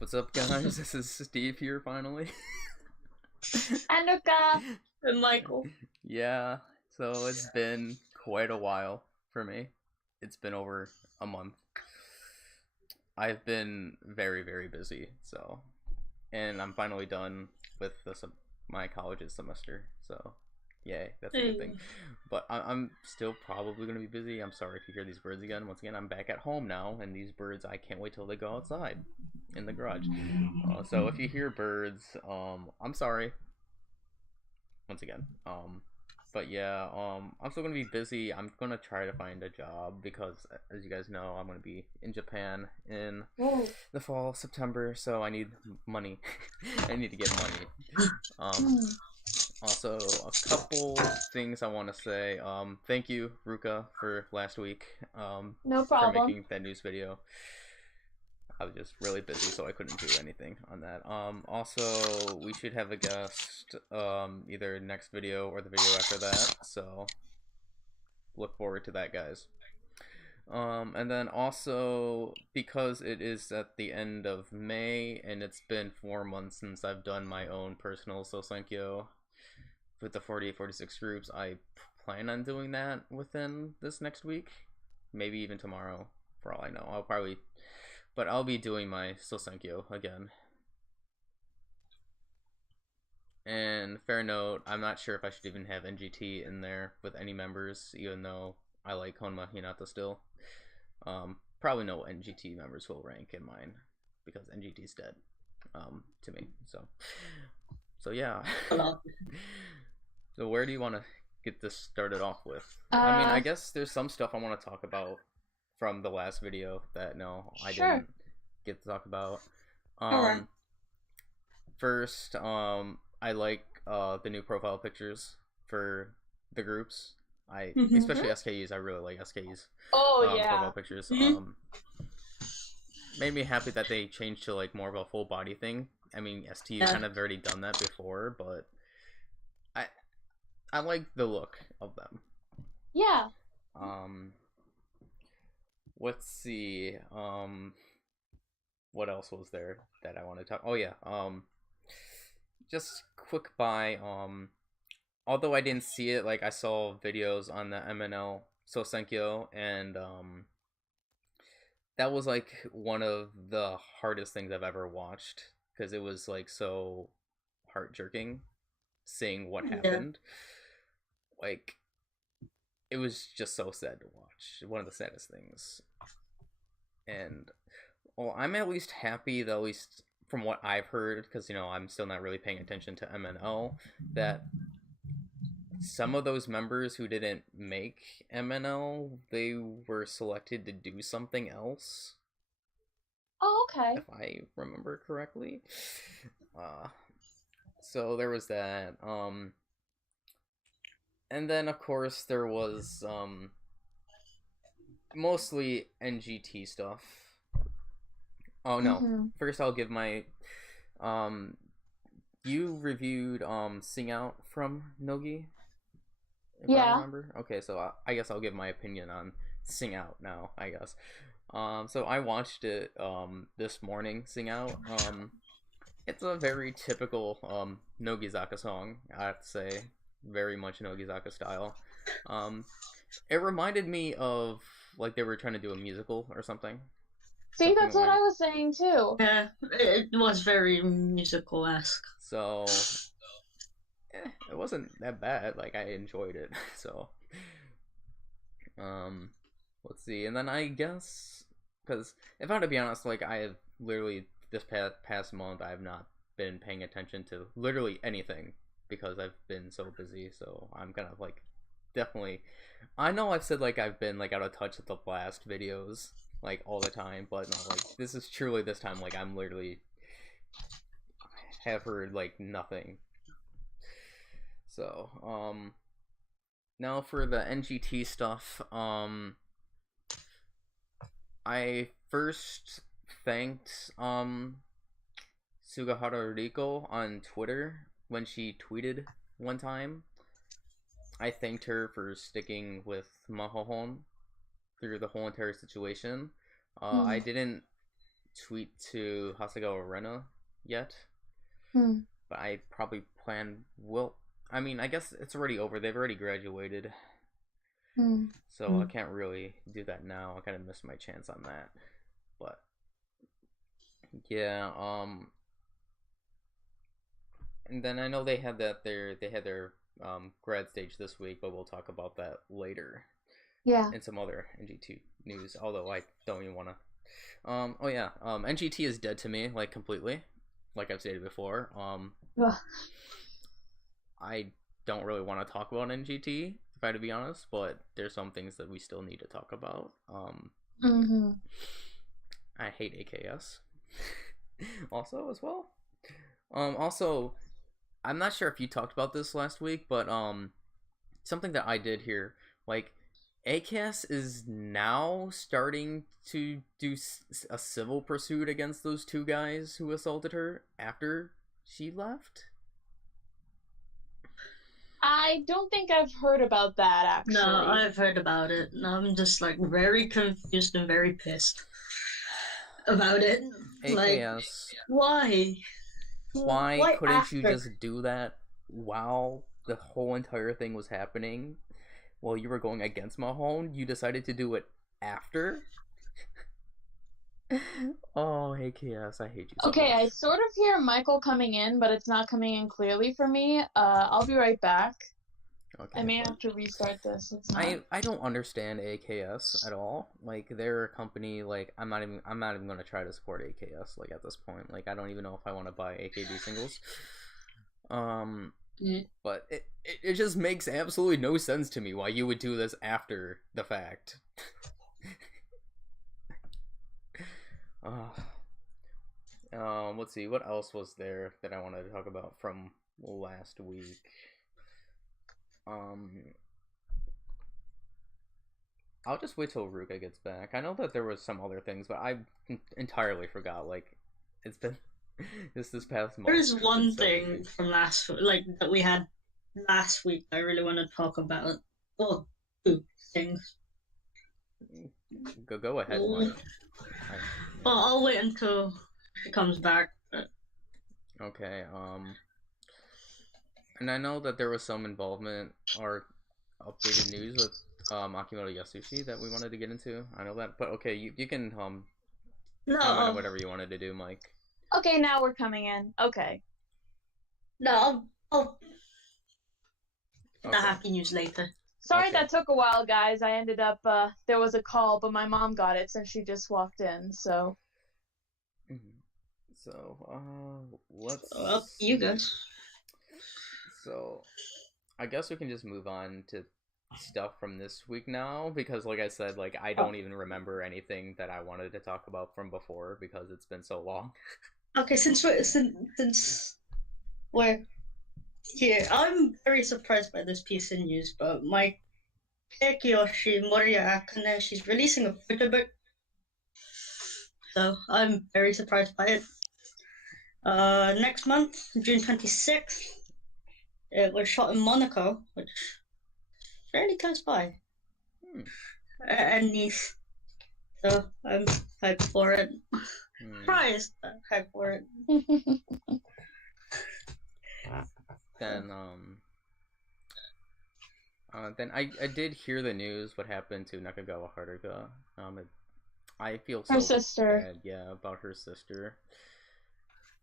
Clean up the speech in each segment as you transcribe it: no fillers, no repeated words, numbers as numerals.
What's up, guys? This is Steve here finally. Anuka and Michael. Yeah, so it's been quite a while for me. It's been over a month. I've been very, very busy, and I'm finally done with my college's semester, so yay, that's a good thing. Hey. But I'm still probably going to be busy. I'm sorry if you hear these birds again. Once again, I'm back at home now, and these birds, I can't wait till they go outside in the garage. So if you hear birds, I'm sorry once again. But yeah, I'm still gonna be busy. I'm gonna try to find a job because, as you guys know, I'm gonna be in Japan in Whoa. the fall, September. So I need money. I need to get money. Hmm. Also, a couple things I want to say. Thank you, Ruka, for last week. No For problem. making that news video. I was just really busy, so I couldn't do anything on that. Also, we should have a guest, either next video or the video after that, so look forward to that, guys. And then also, because it is at the end of May, and it's been 4 months since I've done my own personal Sosenkyo with the 48, 46 groups, I plan on doing that within this next week. Maybe even tomorrow, for all I know. But I'll be doing my Sosenkyo again. And fair note, I'm not sure if I should even have NGT in there with any members, even though I like Honma Hinata still. Probably no NGT members will rank in mine because NGT's dead, to me. So yeah. So where do you want to get this started off with? I mean, I guess there's some stuff I want to talk about from the last video that I Sure. didn't get to talk about. Alright. First, I like the new profile pictures for the groups. Especially SKEs. I really like SKEs. Oh Profile yeah. pictures. Made me happy that they changed to like more of a full body thing. I mean, ST kind of already done that before, but I like the look of them. Yeah. Let's see. What else was there that I want to talk? Oh yeah. Just quick by. Although I didn't see it, like I saw videos on the MNL Sosenkyo, and that was like one of the hardest things I've ever watched because it was like so heart jerking seeing what happened. Like it was just so sad to watch. One of the saddest things. And well, I'm at least happy that at least from what I've heard, because I'm still not really paying attention to MNL, that some of those members who didn't make MNL, they were selected to do something else. Oh, okay. If I remember correctly. So there was that. And then of course there was mostly NGT stuff. Oh no. First I'll give my you reviewed Sing Out from Nogi? If I remember. Okay, so I guess I'll give my opinion on Sing Out now, I guess. So I watched it this morning, Sing Out. It's a very typical Nogizaka song, I have to say. Very much Nogizaka style. It reminded me of like they were trying to do a musical or something. See, that's what I was saying too. Yeah, it was very musical-esque. So it wasn't that bad. Like I enjoyed it. So let's see. And then I guess because if I have to be honest, like I have literally this past month I have not been paying attention to literally anything because I've been so busy. So I'm kind of like definitely. I know I've said like I've been like out of touch with the blast videos like all the time, but no, like this is truly this time like I'm literally have heard like nothing. So now for the NGT stuff, I first thanked Sugahara Riko on Twitter when she tweeted one time. I thanked her for sticking with Mahohon through the whole entire situation. I didn't tweet to Hasegawa Rena yet, but I probably will. I mean, I guess it's already over. They've already graduated, so I can't really do that now. I kind of missed my chance on that, but yeah. And then I know they had their grad stage this week, but we'll talk about that later. Yeah. And some other NGT news, although I don't even want to. Oh yeah. NGT is dead to me, like completely, like I've stated before. I don't really want to talk about NGT, if I had to be honest, but there's some things that we still need to talk about. I hate AKS, also as well. Also, I'm not sure if you talked about this last week, but something that I did hear, like, AKS is now starting to do a civil pursuit against those two guys who assaulted her after she left. I don't think I've heard about that, actually. No, I've heard about it. I'm just like very confused and very pissed about it. AKS, like, why? Why couldn't you just do that while the whole entire thing was happening? While you were going against Mahohon, you decided to do it after? Oh, AKS, I hate you so much. I sort of hear Michael coming in, but it's not coming in clearly for me. I'll be right back. Okay, I may have to restart this. It's not... I don't understand AKS at all. Like, they're a company, like, I'm not even gonna try to support AKS, like, at this point. Like, I don't even know if I want to buy AKB singles. But it just makes absolutely no sense to me why you would do this after the fact. Let's see, what else was there that I wanted to talk about from last week? I'll just wait till Ruka gets back. I know that there was some other things, but I entirely forgot. Like, it's been this past month. There is one thing from last like that we had last week I really want to talk about. Oh, two things. Go ahead, Mike. Well, I'll wait until he comes back. Okay. And I know that there was some involvement or updated news with Akimoto Yasushi that we wanted to get into. I know that, but okay, you can comment on whatever you wanted to do, Mike. Okay, now we're coming in. Okay. No, I'll the happy news later. Sorry that took a while, guys. I ended up, there was a call, but my mom got it since she just walked in, so. So, let's... Well, you guys. So, I guess we can just move on to stuff from this week now, because like I said, like, I don't even remember anything that I wanted to talk about from before, because it's been so long. Okay, since we're here, I'm very surprised by this piece of news, but my Kiyoshi Moriya Akane, she's releasing a photo book, so I'm very surprised by it. Next month, June 26th, it was shot in Monaco, which is fairly close by, and Nice, so I'm hyped for it. Surprised, but hyped for it. Then I did hear the news what happened to Nakagawa Haruka. I feel so her sister. bad, yeah, about her sister.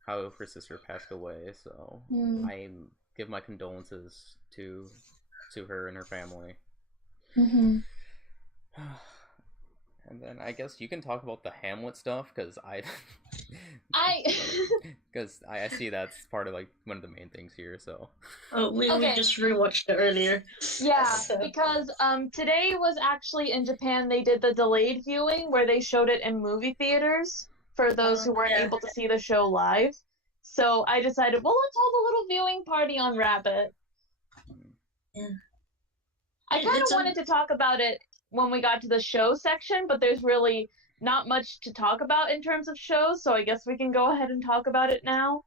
How her sister passed away, so I give my condolences to her and her family. And then I guess you can talk about the Hamlet stuff, because I see that's part of like one of the main things here. So we just rewatched it earlier. Yeah, because today was actually in Japan. They did the delayed viewing where they showed it in movie theaters for those who weren't able to see the show live. So I decided, well, let's hold a little viewing party on Rabbit. Yeah. I kind of wanted to talk about it when we got to the show section, but there's really not much to talk about in terms of shows, so I guess we can go ahead and talk about it now.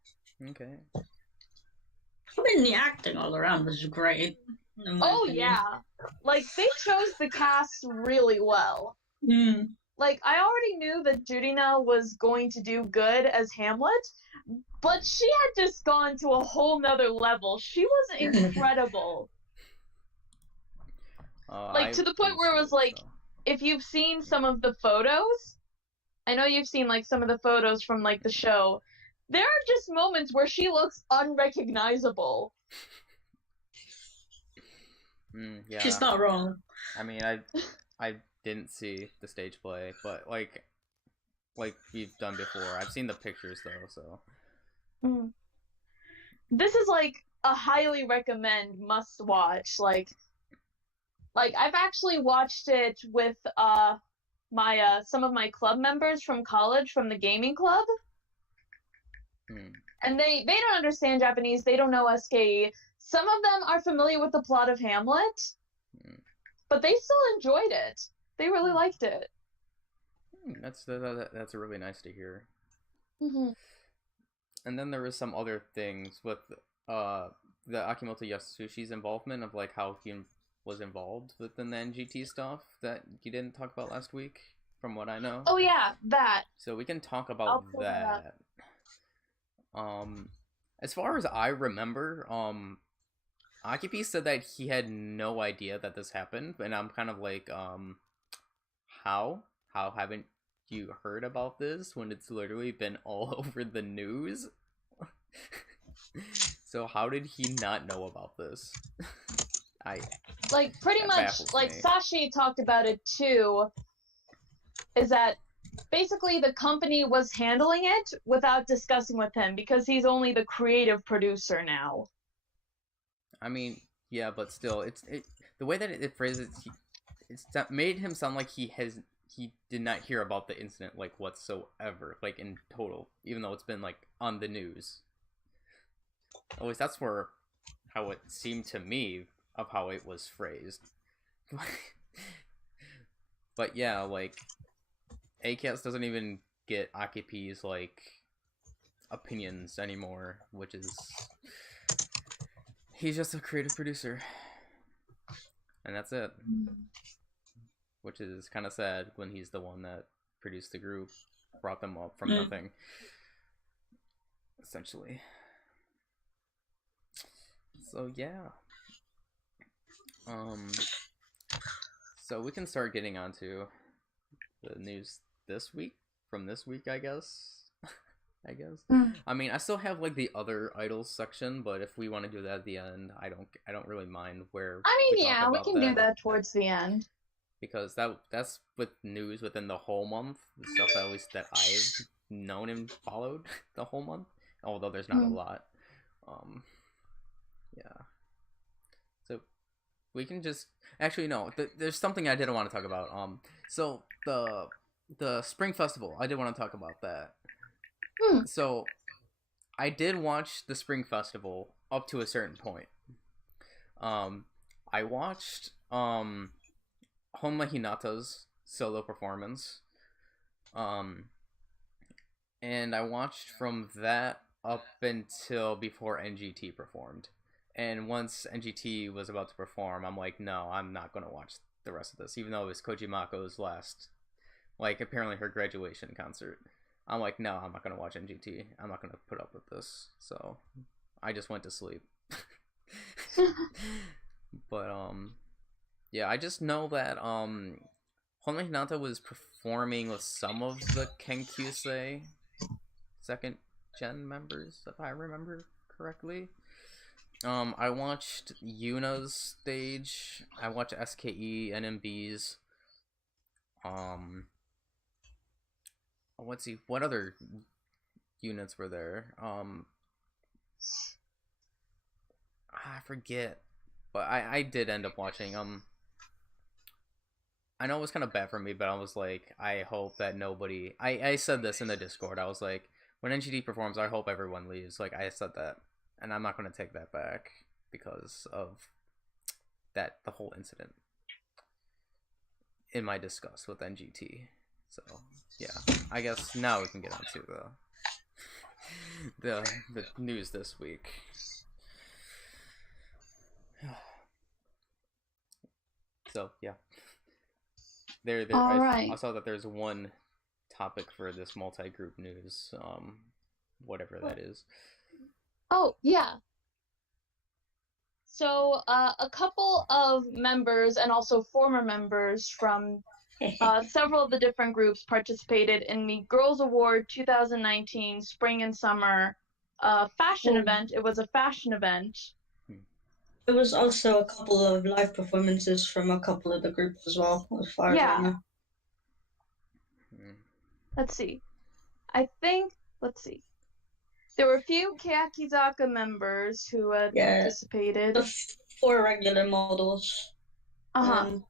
Okay. I mean, the acting all around was great. Oh, yeah. Like, they chose the cast really well. like, I already knew that Judina was going to do good as Hamlet, but she had just gone to a whole nother level. She was incredible. Like, to the point where it was like, if you've seen some of the photos, I know you've seen, like, some of the photos from, like, the show, there are just moments where she looks unrecognizable. Yeah. She's not wrong. I mean, I didn't see the stage play, but like we've done before. I've seen the pictures though, so. This is like a highly recommend must watch. Like I've actually watched it with my some of my club members from college from the gaming club. And they don't understand Japanese, they don't know SKE. Some of them are familiar with the plot of Hamlet, but they still enjoyed it. They really liked it. That's really nice to hear. And then there was some other things with the Akimoto Yasuyashi's involvement of like how he was involved within the NGT stuff that you didn't talk about last week, from what I know. Oh yeah, that. So we can talk about that. As far as I remember, Akipi said that he had no idea that this happened, and I'm kind of like, how haven't you heard about this when it's literally been all over the news? So how did he not know about this? Pretty much, like, Sashi talked about it too, is that basically the company was handling it without discussing with him because he's only the creative producer now. I mean, yeah, but still, the way that it phrases it's made him sound like he did not hear about the incident like whatsoever, like in total, even though it's been like on the news. At least that's how it seemed to me of how it was phrased. But yeah, like ACAS doesn't even get Akipi's like opinions anymore, which is he's just a creative producer, and that's it. Which is kind of sad when he's the one that produced the group, brought them up from nothing, essentially. So yeah. So we can start getting onto the news this week, from this week, I guess. I mean, I still have like the other idols section, but if we want to do that at the end, I don't really mind where. I mean, yeah, we can do that towards the end. Because that's with news within the whole month, the stuff at least that I've known and followed the whole month. Although there's not a lot. Yeah. So we can just actually no. There's something I didn't want to talk about. So the Spring Festival, I did want to talk about that. So I did watch the Spring Festival up to a certain point. I watched Honma Hinata's solo performance. And I watched from that up until before NGT performed. And once NGT was about to perform, I'm like, no, I'm not going to watch the rest of this, even though it was Kojimako's last, like, apparently her graduation concert. I'm like, no, I'm not going to watch NGT. I'm not going to put up with this. So I just went to sleep. But, yeah, I just know that, Honma Hinata was performing with some of the Kenkyusei second gen members, if I remember correctly. I watched Yuna's stage. I watched SKE, NMB's. Let's see, what other units were there? I forget, but I did end up watching. I know it was kind of bad for me, but I was like, I hope that nobody. I said this in the Discord. I was like, when NGT performs, I hope everyone leaves. Like, I said that. And I'm not going to take that back because of the whole incident in my disgust with NGT. So, yeah. I guess now we can get on to the news this week. So, yeah. All I right. saw that there's one topic for this multi-group news, whatever that is. Oh, yeah. So, a couple of members and also former members from several of the different groups participated in the Girls Award 2019 Spring and Summer fashion event. It was a fashion event. There was also a couple of live performances from a couple of the groups as well, as far as I know. Let's see. Let's see. There were a few Keakizaka members who had participated. The 4 regular models. Uh-huh.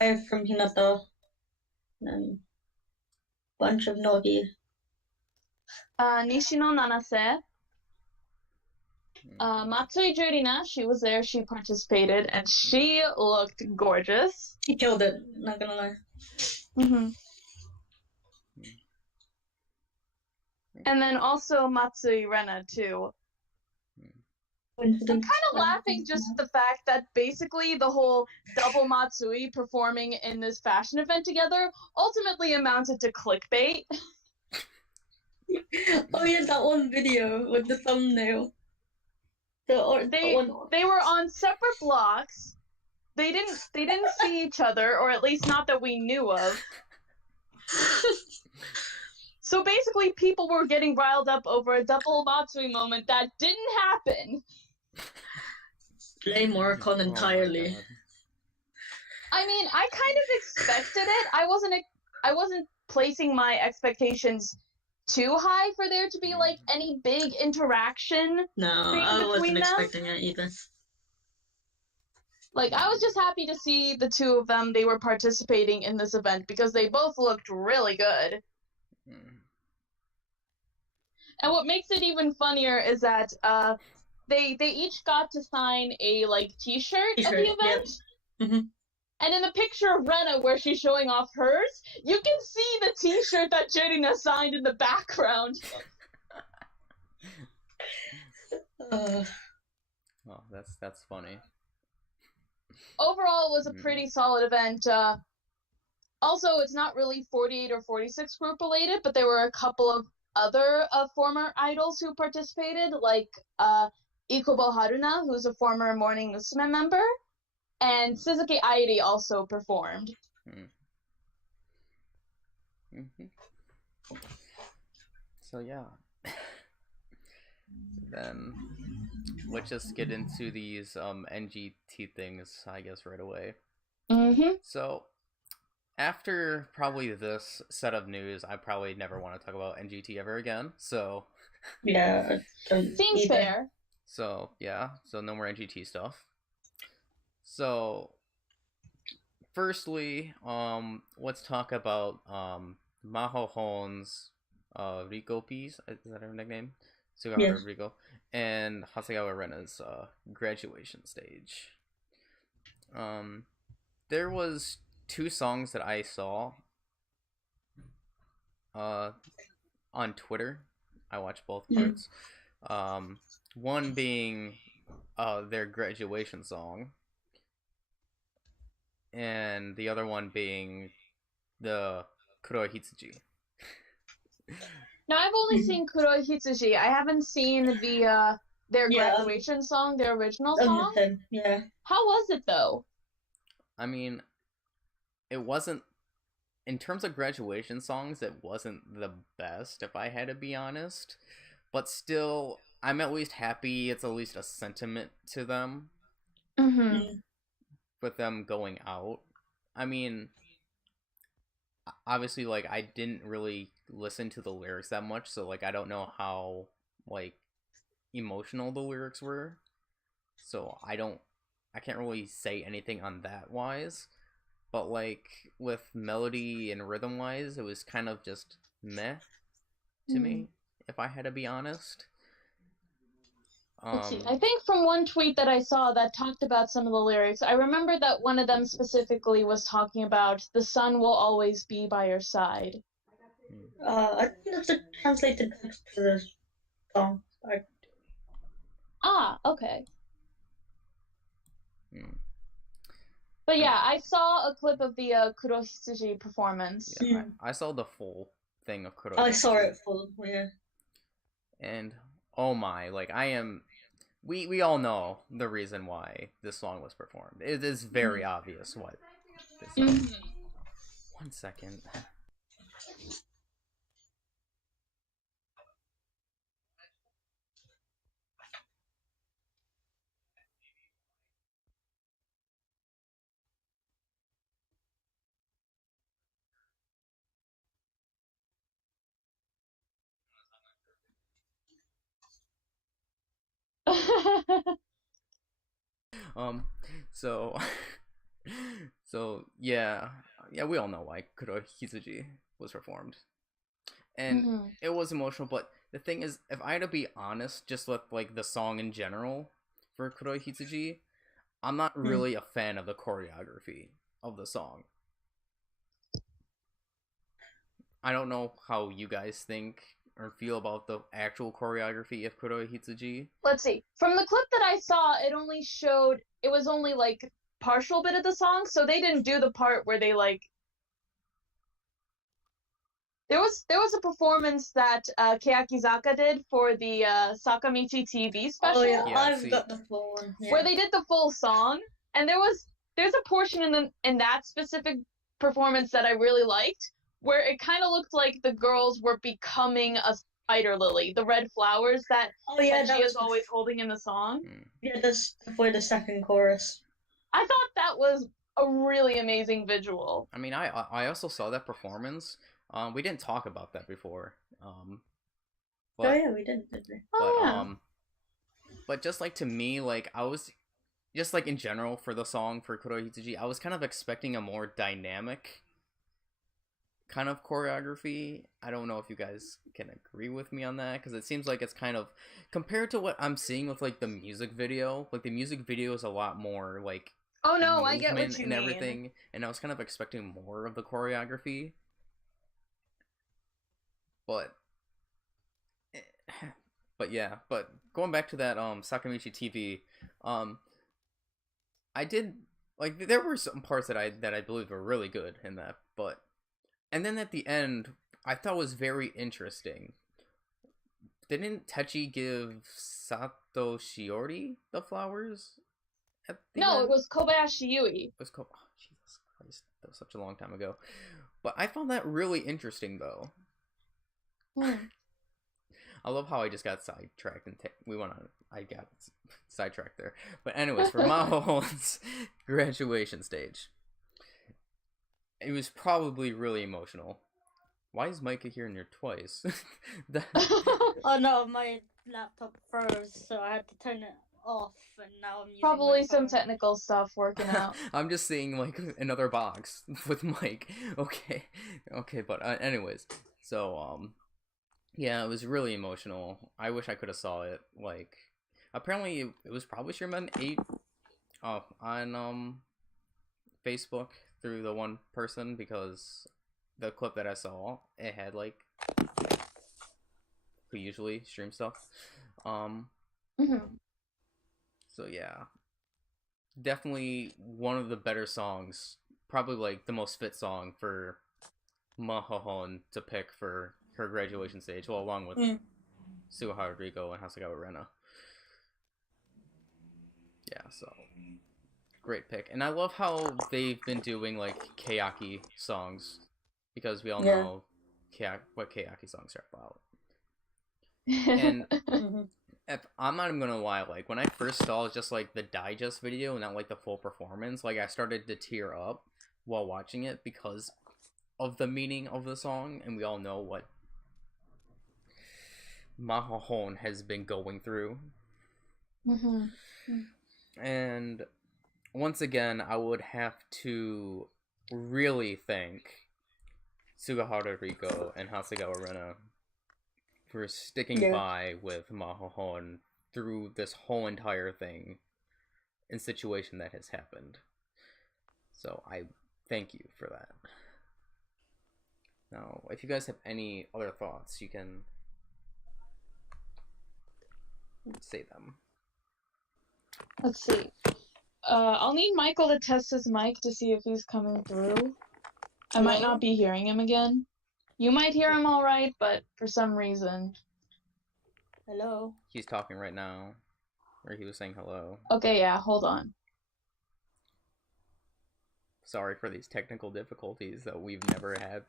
5 from Hinata. And a bunch of Nogi. Nishino Nanase. Matsui Jurina, she was there, she participated, and she looked gorgeous. She killed it, not gonna lie. Mm-hmm. And then also Matsui Rena, too. I'm kind of laughing just at the fact that basically the whole double Matsui performing in this fashion event together ultimately amounted to clickbait. Oh yeah, that one video with the thumbnail. They were on separate blocks. They didn't see each other, or at least not that we knew of. So basically, people were getting riled up over a double Matsui moment that didn't happen. Blame Oricon entirely. I mean, I kind of expected it. I wasn't placing my expectations too high for there to be like any big interaction. No, I wasn't expecting it either. Like, I was just happy to see the two of them. They were participating in this event because they both looked really good. And what makes it even funnier is that they each got to sign a like T-shirt at the event. Yeah. Mm-hmm. And in the picture of Rena where she's showing off hers, you can see the T-shirt that Jurina signed in the background. Oh, that's funny. Overall, it was a pretty solid event. Also, it's not really 48 or 46 group related, but there were a couple of other former idols who participated, like Ikubo Haruna, who's a former Morning Musume member, and Suzuki Airi also performed. So yeah. Then let's just get into these NGT things, I guess, right away. So after probably this set of news, I probably never want to talk about NGT ever again. So yeah, seems fair. So yeah, so no more NGT stuff. So firstly, let's talk about Mahohon's Rico piece. Is that her nickname? Sugaru Rico, and Hasegawa Rena's graduation stage. There was 2 songs that I saw on Twitter. I watched both parts. One being their graduation song, and the other one being the Kuroi Hitsuji. Now, I've only seen Kuroi Hitsuji. I haven't seen the their graduation song, their original song. Yeah. How was it, though? I mean, it wasn't... In terms of graduation songs, it wasn't the best, if I had to be honest. But still, I'm at least happy it's at least a sentiment to them. With them going out. I mean... Obviously, like, I didn't really listen to the lyrics that much, so, like, I don't know how, like, emotional the lyrics were. So, I can't really say anything on that wise. But, like, with melody and rhythm-wise, it was kind of just meh to me, if I had to be honest. Let's see. I think from one tweet that I saw that talked about some of the lyrics, I remember that one of them specifically was talking about the sun will always be by your side. I think that's a translated text to the song. Ah, okay. But yeah, I saw a clip of the Kurohitsuji performance. Yeah, I saw the full thing of Kurohitsuji. I saw it full, yeah. And oh my, like I am. We all know the reason why this song was performed. It is very obvious what this is. 1 second. So so yeah, we all know why Kurohitsuji was performed. And it was emotional, but the thing is, if I had to be honest, just with like the song in general for Kurohitsuji, I'm not really a fan of the choreography of the song. I don't know how you guys think or feel about the actual choreography of Kurohitsuji. Let's see. From the clip that I saw, it was only like partial bit of the song, so they didn't do the part where they like there was a performance that Keakizaka did for the Sakamichi TV special. Oh yeah, I've got the full one. Yeah. Where they did the full song, and there's a portion in that specific performance that I really liked, where it kind of looked like the girls were becoming a spider lily, the red flowers that she is always holding in the song. Yeah, that's for the second chorus. I thought that was a really amazing visual. I mean, I also saw that performance. We didn't talk about that before. But, oh yeah, we did we? But just like to me, like I was just like in general for the song for Kurohitsuji, I was kind of expecting a more dynamic kind of choreography. I don't know if you guys can agree with me on that, because it seems like it's kind of compared to what I'm seeing with like the music video. Like the music video is a lot more like I get what you and mean. Everything, and I was kind of expecting more of the choreography. But yeah, but going back to that Sakamichi TV, I did like there were some parts that I believe were really good in that, but and then at the end I thought was very interesting. Didn't Techi give Sato Shiori the flowers? No, it was Kobayashi Yui. It was Jesus Christ, that was such a long time ago. But I found that really interesting though. I love how I just got sidetracked and I got sidetracked there. But anyways, for Mahohon's graduation stage, it was probably really emotional. Why is Micah here near twice? Oh no, my laptop froze, so I had to turn it off, and now I'm using probably some technical stuff working out. I'm just seeing like another box with Mike. Okay, but anyways, so yeah, it was really emotional. I wish I could have saw it. Like, apparently it was probably streamed on on Facebook through the one person, because the clip that I saw, it had like who usually stream stuff. So yeah, definitely one of the better songs. Probably like the most fit song for Mahohon to pick for her graduation stage, well, along with Sugaha Rodrigo and Hasegawa Rena. Yeah, so great pick. And I love how they've been doing like Keiaki songs, because we all know what Keiaki songs are about. And I'm not even gonna lie, like when I first saw just like the digest video and not like the full performance, like I started to tear up while watching it because of the meaning of the song, and we all know what Mahohon has been going through. And once again, I would have to really thank Sugaha Rodrigo and Hasegawa Rena for sticking by with Mahohon through this whole entire thing and situation that has happened. So I thank you for that. Now, if you guys have any other thoughts, you can say them. Let's see. I'll need Michael to test his mic to see if he's coming through. I might Hello? not be hearing him again. You might hear him all right, but for some reason. Hello? He's talking right now. Or he was saying hello. Okay, yeah, hold on. Sorry for these technical difficulties that we've never had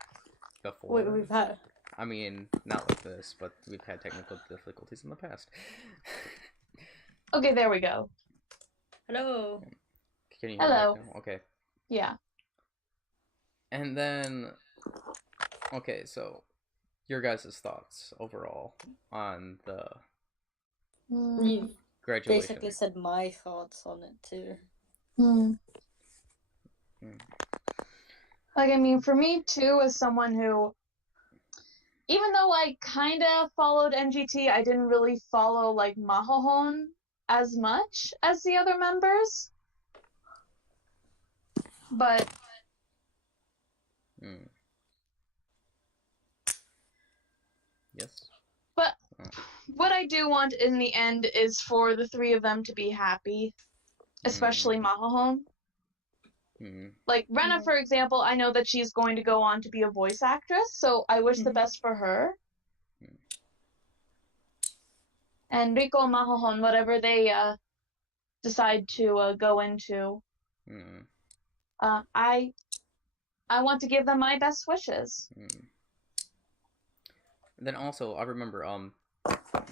before. Wait, we've had... I mean, not like this, but we've had technical difficulties in the past. Okay, there we go. Hello? Can you hear Hello. me now? Okay. Yeah. And then... Okay, so... Your guys' thoughts overall on the You graduation. basically said my thoughts on it, too. Like, I mean, for me, too, as someone who... Even though I kind of followed NGT, I didn't really follow, like, Mahohon as much as the other members. But... Yes? But what I do want in the end is for the three of them to be happy. Especially Mahohon. Like, Rena, for example, I know that she's going to go on to be a voice actress, so I wish the best for her. And Rico and Mahohon, whatever they decide to go into, I want to give them my best wishes. Then also, I remember,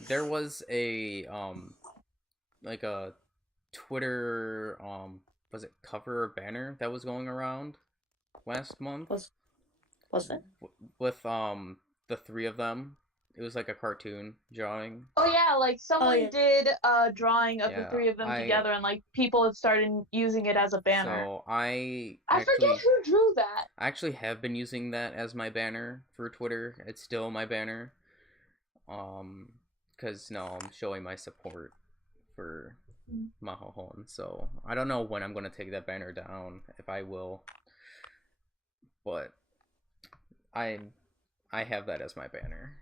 there was a, like a Twitter, was it cover or banner that was going around last month? Was it? With, the three of them. It was like a cartoon drawing. Oh yeah, like someone did a drawing of the three of them together, and like people had started using it as a banner. So I forget who drew that. I actually have been using that as my banner for Twitter. It's still my banner. Because I'm showing my support for Mahohon. So I don't know when I'm gonna take that banner down, if I will. But I have that as my banner.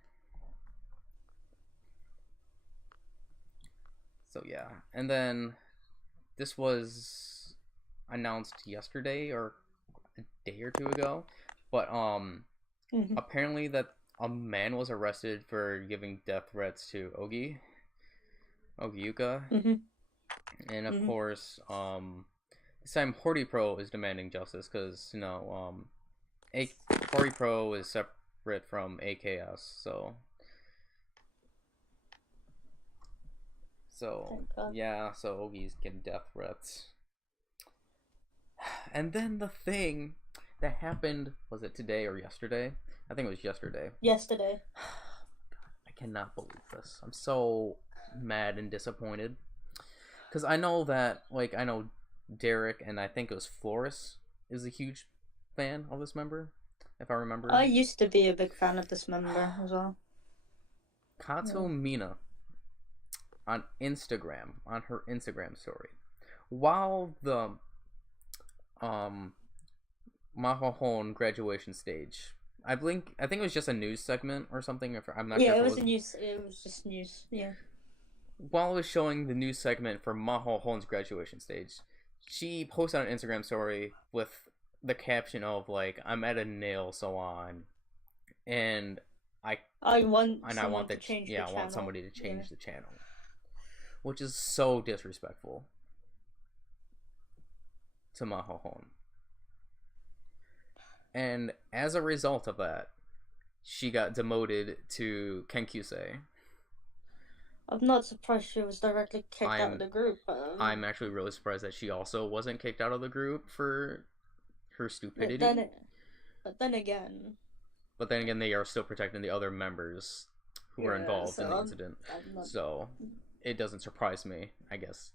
So yeah, and then this was announced yesterday or a day or two ago, but apparently that a man was arrested for giving death threats to Ogiyuka, and of course, this time Hori Pro is demanding justice because Hori Pro is separate from AKS, so yeah, so Ogi's getting death threats. And then the thing that happened, was it today or yesterday? I think it was yesterday. Yesterday. I cannot believe this. I'm so mad and disappointed. Because I know that, like, I know Derek and I think it was Floris is a huge fan of this member, if I remember. I used to be a big fan of this member as well. Takamina on Instagram, on her Instagram story, while the Mahohon graduation stage, I think it was just a news segment or something. I'm not sure. Yeah, it was news. It was just news. Yeah. While it was showing the news segment for Mahohon's graduation stage, she posted on an Instagram story with the caption of like, "I'm at a nail salon, and I want somebody to change the channel," which is so disrespectful to Mahohon. And as a result of that, she got demoted to Kenkyusei. I'm not surprised she was directly kicked out of the group. I'm actually really surprised that she also wasn't kicked out of the group for her stupidity. But then again, they are still protecting the other members who were involved in the incident. So it doesn't surprise me. I guess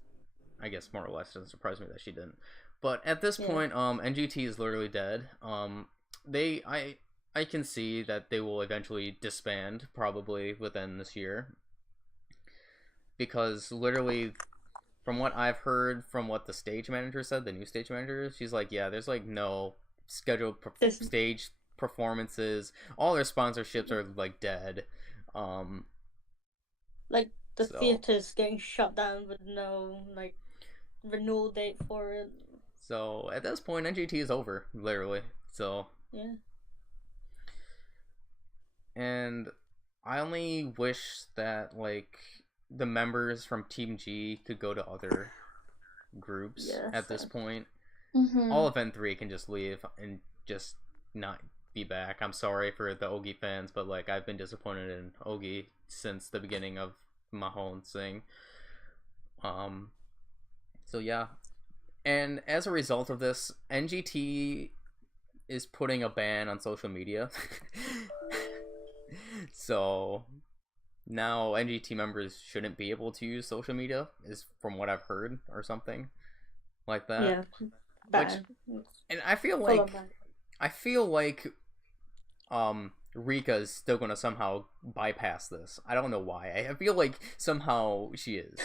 more or less doesn't surprise me that she didn't. But at this point, NGT is literally dead. I can see that they will eventually disband probably within this year. Because literally, from what I've heard, from what the stage manager said, the new stage manager, she's like, yeah, there's like no scheduled stage performances. All their sponsorships are like dead. Like the theater's getting shut down with no like renewal date for it. So at this point, NGT is over, literally. So yeah. And I only wish that like the members from Team G could go to other groups at this point. All of N3 can just leave and just not be back. I'm sorry for the Ogi fans, but like I've been disappointed in Ogi since the beginning of Mahohon thing. So yeah. And as a result of this, NGT is putting a ban on social media. So now NGT members shouldn't be able to use social media, is from what I've heard, or something like that. Yeah. Bad. And I feel like Rika is still gonna somehow bypass this. I don't know why. I feel like somehow she is.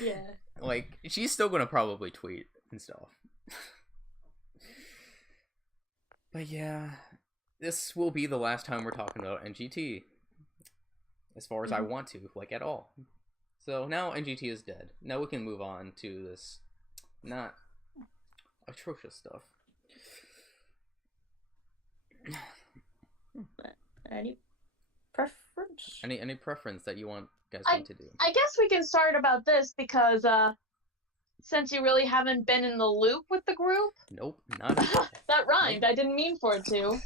Yeah. Like she's still gonna probably tweet and stuff. But yeah, this will be the last time we're talking about NGT. As far as I want to, like at all. So now NGT is dead. Now we can move on to this not atrocious stuff. Any preference? Any preference that you want guys to do? I guess we can start about this because since you really haven't been in the loop with the group. Nope, not at all. That rhymed. I didn't mean for it to.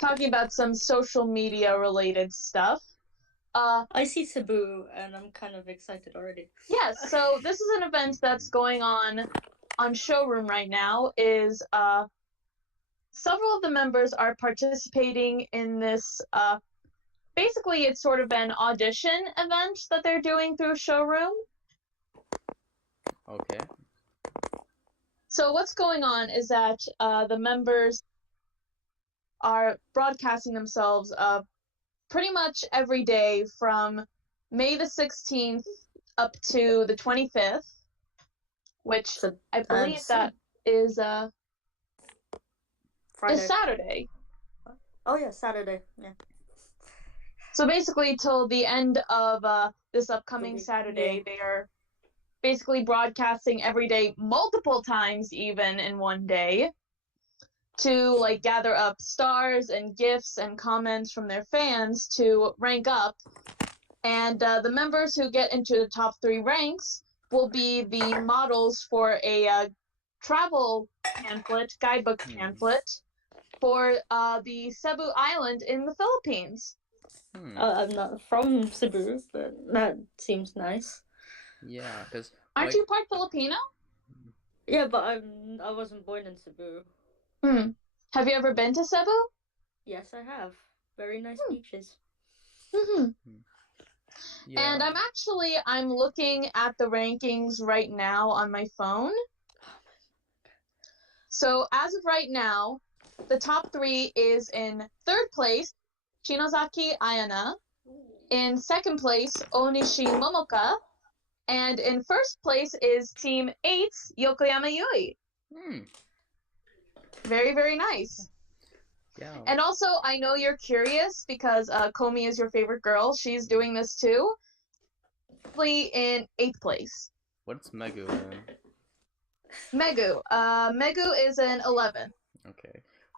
Talking about some social media related stuff. I see Cebu and I'm kind of excited already. Yes, so this is an event that's going on Showroom right now. Is several of the members are participating in this. Basically, it's sort of an audition event that they're doing through Showroom. Okay. So what's going on is that the members are broadcasting themselves pretty much every day from May the 16th up to the 25th, which I believe that is Friday. is Saturday. Oh yeah, Saturday. Yeah. So basically, till the end of this upcoming Saturday, they are basically broadcasting every day, multiple times even in one day, to like gather up stars and gifts and comments from their fans to rank up. And the members who get into the top 3 ranks will be the models for a travel pamphlet, guidebook pamphlet, for the Cebu Island in the Philippines. I'm not from Cebu, but that seems nice. Yeah, because aren't you part Filipino? Yeah, but I wasn't born in Cebu. Have you ever been to Cebu? Yes, I have. Very nice beaches. Yeah. And I'm looking at the rankings right now on my phone. So as of right now, the top 3 is in 3rd place, Shinozaki Ayana. In 2nd place, Onishi Momoka. And in 1st place is Team 8's Yokoyama Yui. Very, very nice. Yeah. And also, I know you're curious because Komi is your favorite girl. She's doing this too. In 8th place. What's Megu then? Megu is in 11th.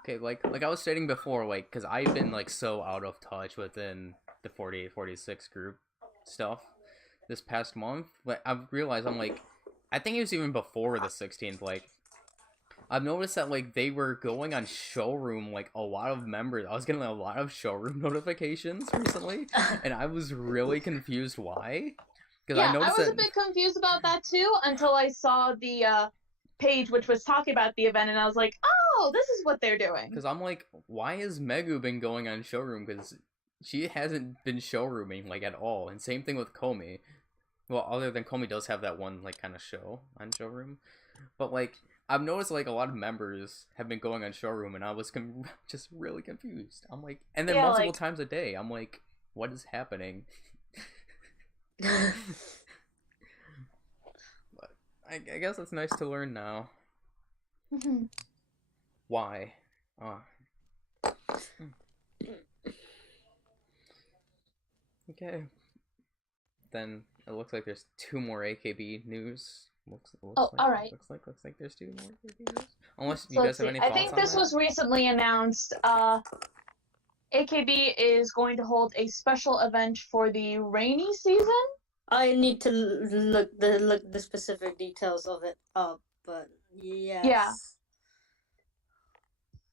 Okay, like I was stating before, like, because I've been like so out of touch within the 48-46 group stuff this past month. Like I've realized I'm like, I think it was even before the 16th. Like I've noticed that like they were going on Showroom, like a lot of members. I was getting a lot of Showroom notifications recently, and I was really confused why. Yeah, I was a bit confused about that too until I saw the page which was talking about the event, and I was like, oh, this is what they're doing. Because I'm like, why has Megu been going on Showroom? Because she hasn't been showrooming like at all, and same thing with Komi. Well, other than Komi does have that one like kind of show on Showroom, but like I've noticed like a lot of members have been going on Showroom, and I was just really confused. I'm like, and then multiple times a day. I'm like, what is happening? But I guess it's nice to learn now. Why? Okay. Then it looks like there's 2 more AKB news Alright. Looks like there's 2 more AKB. Unless you So guys let's have see. any I thoughts think on this that? was recently announced. AKB is going to hold a special event for the rainy season. I need to look the specific details of it up, but yes. Yeah.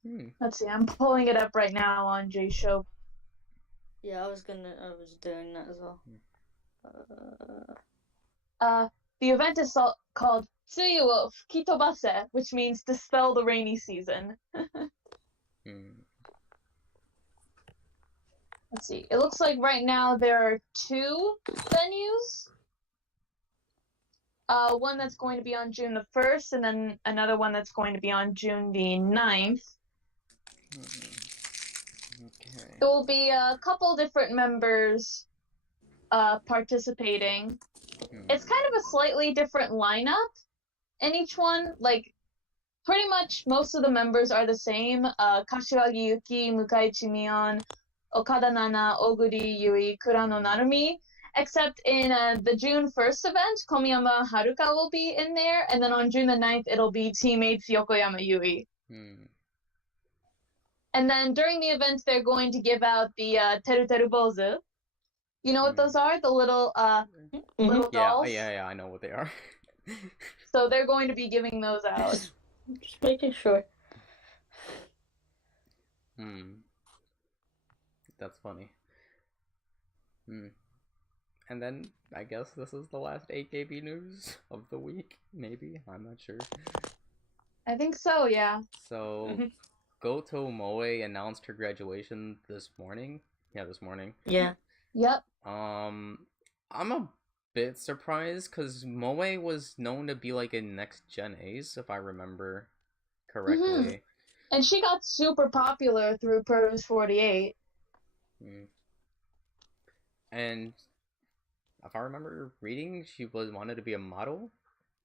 Hmm. Let's see. I'm pulling it up right now on J-Show. Yeah, I was doing that as well. The event is called Tsuyu wo Fukitobase, which means dispel the rainy season. Let's see. It looks like right now there are 2 venues. One that's going to be on June the 1st, and then another one that's going to be on June the 9th. Okay. There will be a couple different members participating. It's kind of a slightly different lineup in each one. Like, pretty much most of the members are the same. Kashiwagi Yuki, Mukaichi Mion, Okada Nana, Oguri Yui, Kurano Narumi. Except in the June 1st event, Komiyama Haruka will be in there, and then on June the 9th, it'll be teammates Yokoyama Yui. And then during the event, they're going to give out the Teru Teru Bozu. You know what those are? The little little dolls? Yeah, I know what they are. So they're going to be giving those out. Just making sure. That's funny. And then, I guess this is the last AKB news of the week, maybe? I'm not sure. I think so, yeah. So, Goto Moe announced her graduation this morning. Yeah, this morning. Yeah. Yep. I'm a bit surprised, because Moe was known to be like a next-gen ace, if I remember correctly. And she got super popular through Produce 48. And if I remember reading, she wanted to be a model.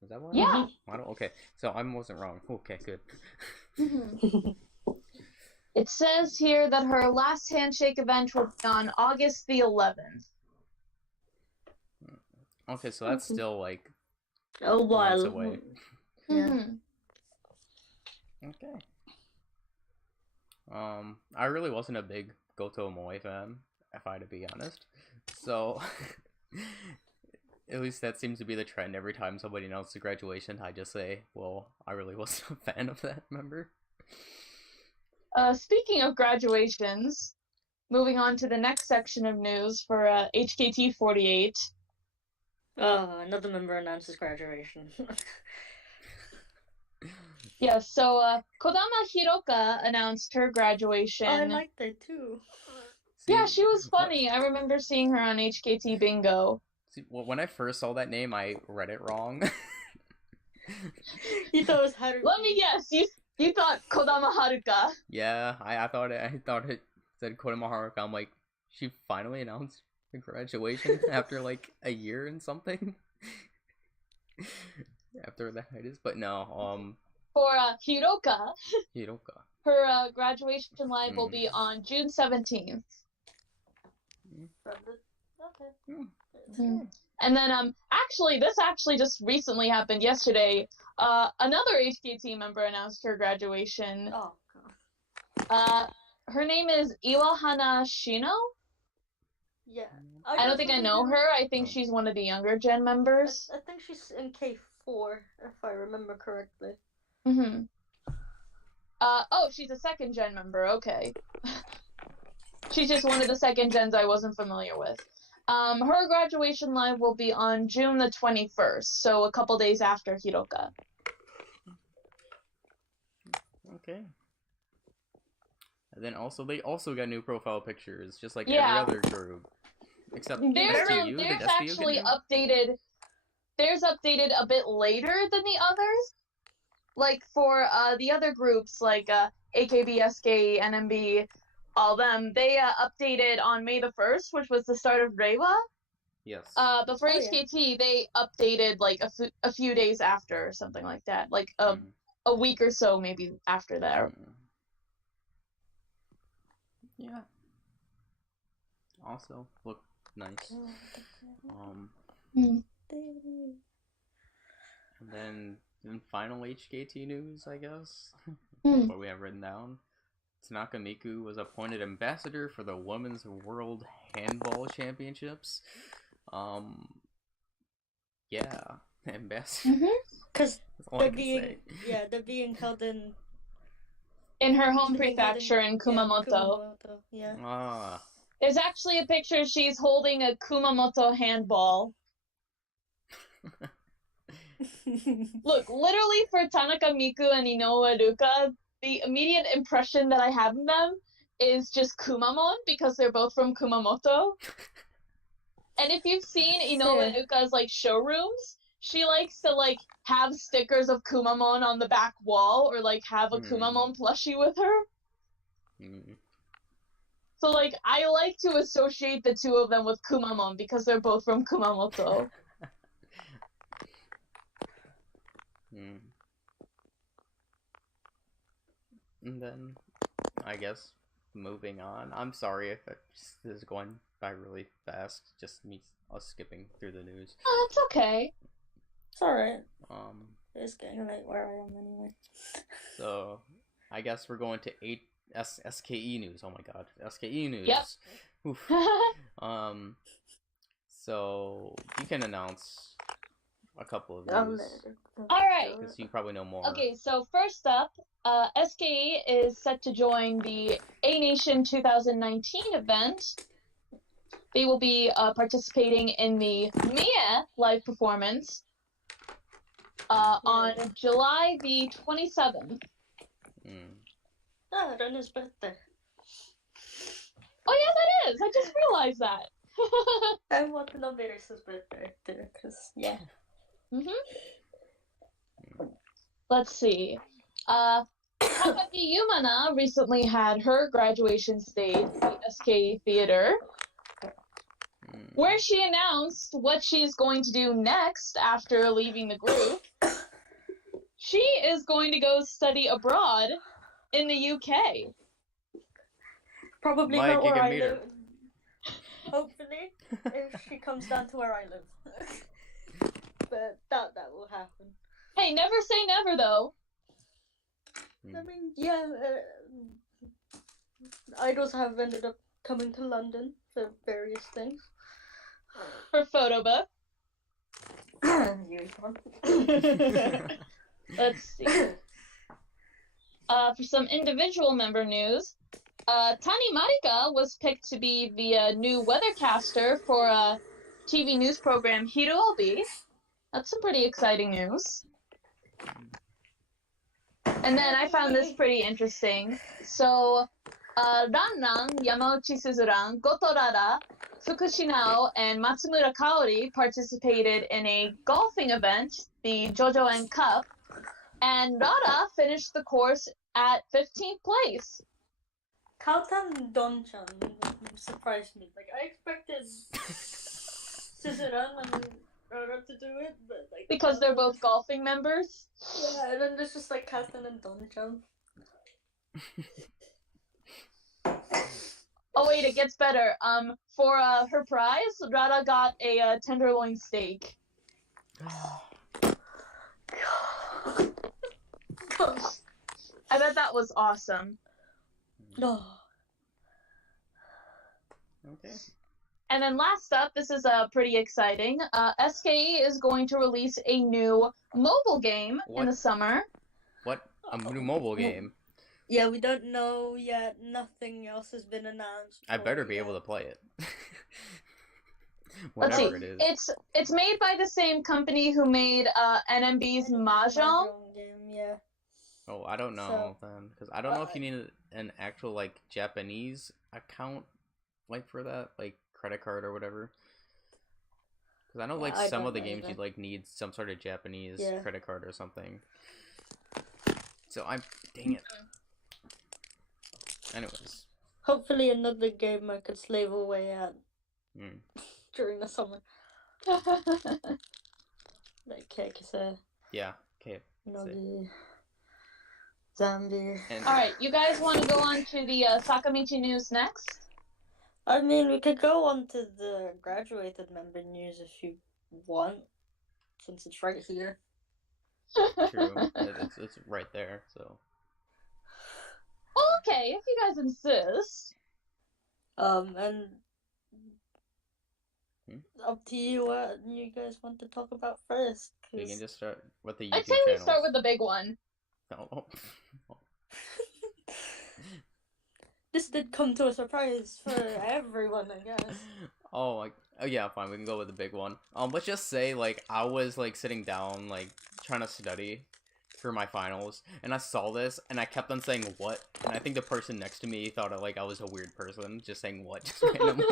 Is that what? Yeah. Model. Okay, so I wasn't wrong. Okay, good. It says here that her last handshake event will be on August the 11th. Okay, so that's still like a while months away. Yeah. Okay. I really wasn't a big Goto Moe fan, if I had to be honest. So, at least that seems to be the trend. Every time somebody announces a graduation, I just say, well, I really wasn't a fan of that member. Speaking of graduations, moving on to the next section of news for HKT 48. Another member announces graduation. Yeah, so Kodama Hiroka announced her graduation. I liked that too. See, yeah, she was funny. I remember seeing her on HKT Bingo. See, well, when I first saw that name, I read it wrong. You thought it was Haruka. Let me guess. You thought Kodama Haruka. Yeah, I thought it said Kodama Haruka. I'm like, she finally announced her graduation after like a year and something. After the hiatus, but no. For Hiroka, her graduation live will Mm. be on June 17th. Okay. And then actually this just recently happened yesterday. Another HKT member announced her graduation. Oh god. Her name is Iwahana Shino. Yeah. I don't think I know her. I think she's one of the younger gen members. I think she's in K4, if I remember correctly. Oh, she's a second gen member. Okay. She's just one of the second gens I wasn't familiar with. Her graduation live will be on June the 21st, so a couple days after Hiroka. Okay. And then they also got new profile pictures, just like Yeah. every other group. Except There's SBU, actually updated. There's updated a bit later than the others. Like for the other groups, like AKB, SK, NMB, all them, they updated on May the 1st, which was the start of Reiwa. Yes. But for HKT, they updated like a few days after or something like that, like a week or so maybe after that. Yeah. Also look nice. And final HKT news, I guess. Hmm. What we have written down. Tanaka Miku was appointed ambassador for the Women's World Handball Championships. Yeah, ambassador. Because That's all I can say. they're being held in her home they're being held prefecture in Kumamoto. Yeah. Ah. There's actually a picture she's holding a Kumamoto handball. Look, literally for Tanaka Miku and Inoue Ruka, the immediate impression that I have of them is just Kumamon, because they're both from Kumamoto. And if you've seen Inoue Ruka's like showrooms, she likes to like have stickers of Kumamon on the back wall, or like have a Kumamon plushie with her. So like I like to associate the two of them with Kumamon because they're both from Kumamoto. And then, I guess, moving on. I'm sorry if this is going by really fast. Just us skipping through the news. Oh, that's okay. It's alright. It's getting late where I am anyway. So, I guess we're going to SKE news. Oh my god, SKE news. Yep. Oof. So you can announce a couple of these. Alright. Because you probably know more. Okay, so first up, SKE is set to join the A-Nation 2019 event. They will be participating in the Mie live performance on July the 27th. Oh, on his birthday. Oh yeah, that is! I just realized that. I want to know Maris's birthday too, because, yeah. Let's see. Takaki Yumana recently had her graduation stage at the SKE Theater, where she announced what she's going to do next after leaving the group. She is going to go study abroad in the UK. Probably Mike, not where you can I meet live. her. Hopefully, if she comes down to where I live. But that will happen. Hey, never say never, though. I mean, yeah, idols have ended up coming to London for various things. For photo book. Let's see. For some individual member news, Tani Marika was picked to be the new weathercaster for a TV news program Hirobi. That's some pretty exciting news. And then I found this pretty interesting. So, Ranran, Yamauchi Suzuran, Goto Rara, Fukushinao, and Matsumura Kaori participated in a golfing event, the Jojoen Cup, and Rara finished the course at 15th place. Kautan Donchan surprised me. Like, I expected Suzuran and Rara to do it, but like... Because they're both golfing members? Yeah, and then there's just like Kautan and Donchan. Oh wait, it gets better. For her prize, Rara got a tenderloin steak. I bet that was awesome. No. Okay. And then last up, this is pretty exciting. SKE is going to release a new mobile game in the summer. What? A new mobile game? Yeah, we don't know yet. Nothing else has been announced. I better be able to play it. Let's see. Whatever it is. It's made by the same company who made NMB's Mahjong. Game, yeah. Oh, I don't know then, because I don't know if you need an actual like Japanese account, like for that, like credit card or whatever. Because I know like some of the games you'd like need some sort of Japanese credit card or something. So dang it. Anyways. Hopefully another game I could slave away at during the summer. Like Kekise. Yeah, okay. Nogi. Zambi. Alright, you guys want to go on to the Sakamichi news next? I mean, we could go on to the graduated member news if you want, since it's right here. True. It's right there. So. Okay, if you guys insist. And up to you what you guys want to talk about first. We can just start with the YouTube I'd say we channels. start with the big one. Oh. This did come to a surprise for everyone, I guess. Oh yeah, fine. We can go with the big one. Let's just say like I was like sitting down like trying to study for my finals, and I saw this, and I kept on saying what, and I think the person next to me thought like I was a weird person just saying what just randomly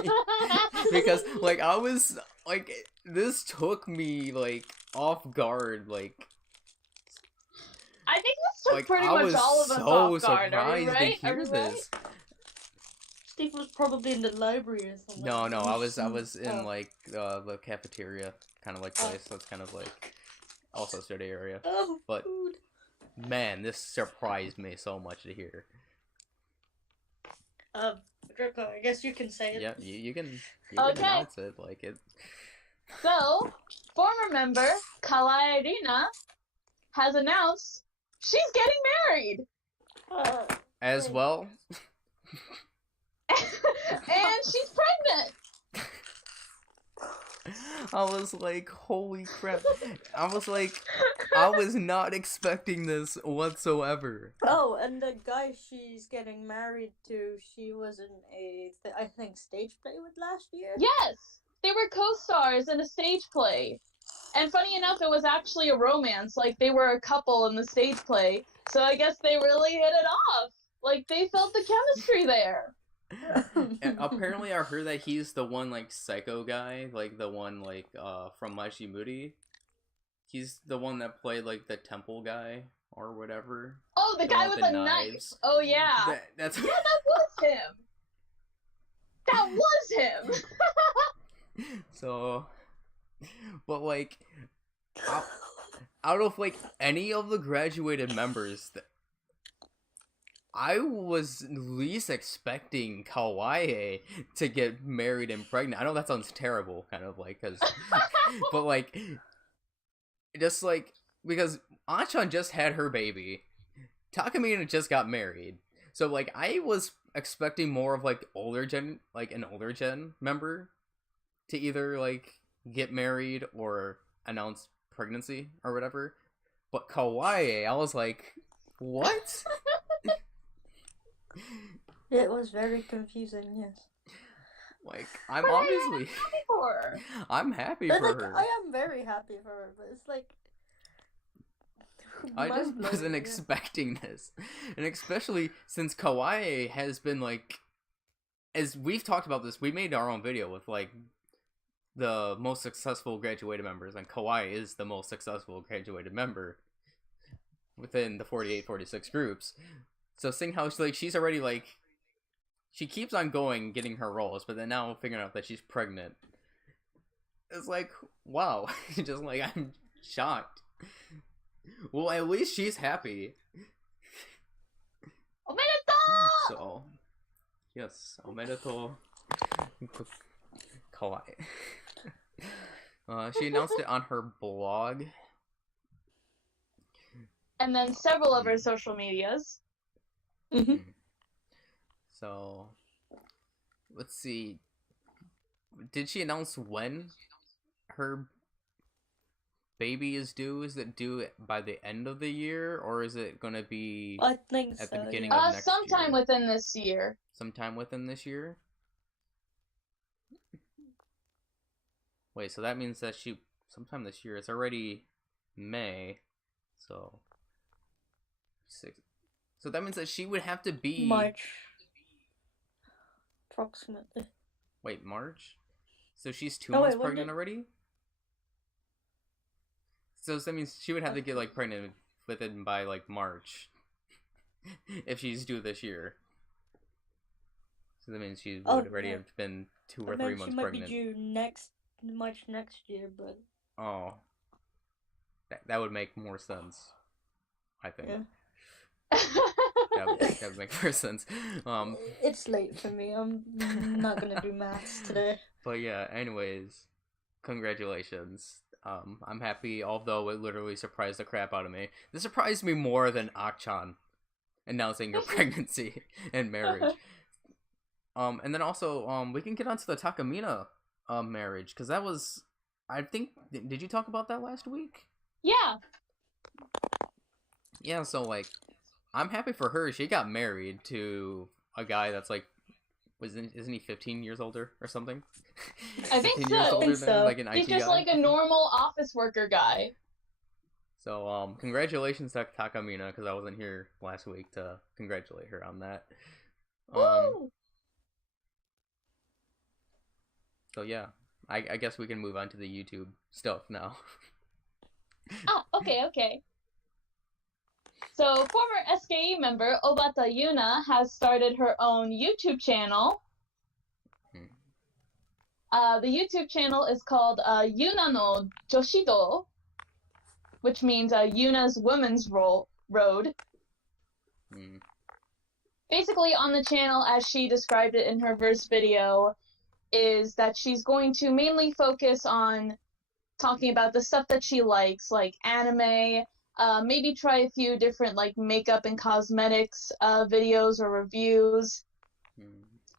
because like I was like this took me like off guard like. I think this took Like, pretty much all of us off guard. Are we right? To hear this. Steve was probably in the library or something. No, I was in like the cafeteria kind of like place. So it's kind of like also study area. Oh, but food. Man, this surprised me so much to hear. Draco, I guess you can say it. Yeah, you can Okay. announce it like it. So, former member Kawaei has announced she's getting married. As well. And she's pregnant. I was like, holy crap. I was not expecting this whatsoever. Oh, and the guy she's getting married to, she was in I think, stage play with last year? Yes, they were co-stars in a stage play. And funny enough, it was actually a romance. Like, they were a couple in the stage play. So I guess they really hit it off. Like, they felt the chemistry there. And apparently I heard that he's the one like psycho guy, like the one like from Majimuri. He's the one that played like the temple guy or whatever. Oh, the guy with the knife. Oh yeah. That's yeah, that was him. That was him. So, but like, out of like any of the graduated members, I was least expecting Kawaii to get married and pregnant. I know that sounds terrible, kind of like, cause, but like, just like, because Achan just had her baby, Takamina just got married, so like, I was expecting more of like an older gen member to either like get married or announce pregnancy or whatever, but Kawaii, I was like, what? It was very confusing, yes. Like, I'm obviously happy for her. I'm happy for her. I am very happy for her, but it's like I just wasn't expecting this. And especially since Kawaii has been like, as we've talked about this, we made our own video with like the most successful graduated members, and Kawaii is the most successful graduated member within the 48-46 groups. So seeing how she's already like, she keeps on going getting her roles, but then now figuring out that she's pregnant, it's like, wow. Just like, I'm shocked. Well, at least she's happy. Omedetou! So, yes, omedetou Kawaii. She announced it on her blog. And then several of her social medias. Mm-hmm. So, let's see. Did she announce when her baby is due? Is it due by the end of the year, or is it going to be I think at so, the beginning of next sometime year? within this year. Sometime within this year? Wait, so that means that sometime this year, it's already May, so so that means that she would have to be March. Approximately. Wait, March? So she's 2 Oh, months wait, when pregnant already? So that means she would have to get like pregnant within by like March. If she's due this year. So that means she would already have been 2 or 3 months pregnant. She might be due March next year, but Oh. That would make more sense, I think. yeah. That would make more sense. It's late for me. I'm not gonna do maths today. But yeah, anyways, congratulations. I'm happy, although it literally surprised the crap out of me. This surprised me more than Akchan announcing her pregnancy and marriage. And then also, we can get onto the Takamina marriage, because that was, I think, did you talk about that last week? Yeah. Yeah, so, like, I'm happy for her. She got married to a guy that's, like, isn't he 15 years older or something? I think 15 so. years older I think than, so. like, an IT He's just guy? like a normal office worker guy. So, congratulations to Takamina, because I wasn't here last week to congratulate her on that. Woo! So yeah, I guess we can move on to the YouTube stuff now. Okay. So, former SKE member Obata Yuna has started her own YouTube channel. The YouTube channel is called Yuna no Joshido, which means Yuna's Women's Road. Basically, on the channel, as she described it in her verse video, is that she's going to mainly focus on talking about the stuff that she likes, like anime, maybe try a few different like makeup and cosmetics videos or reviews,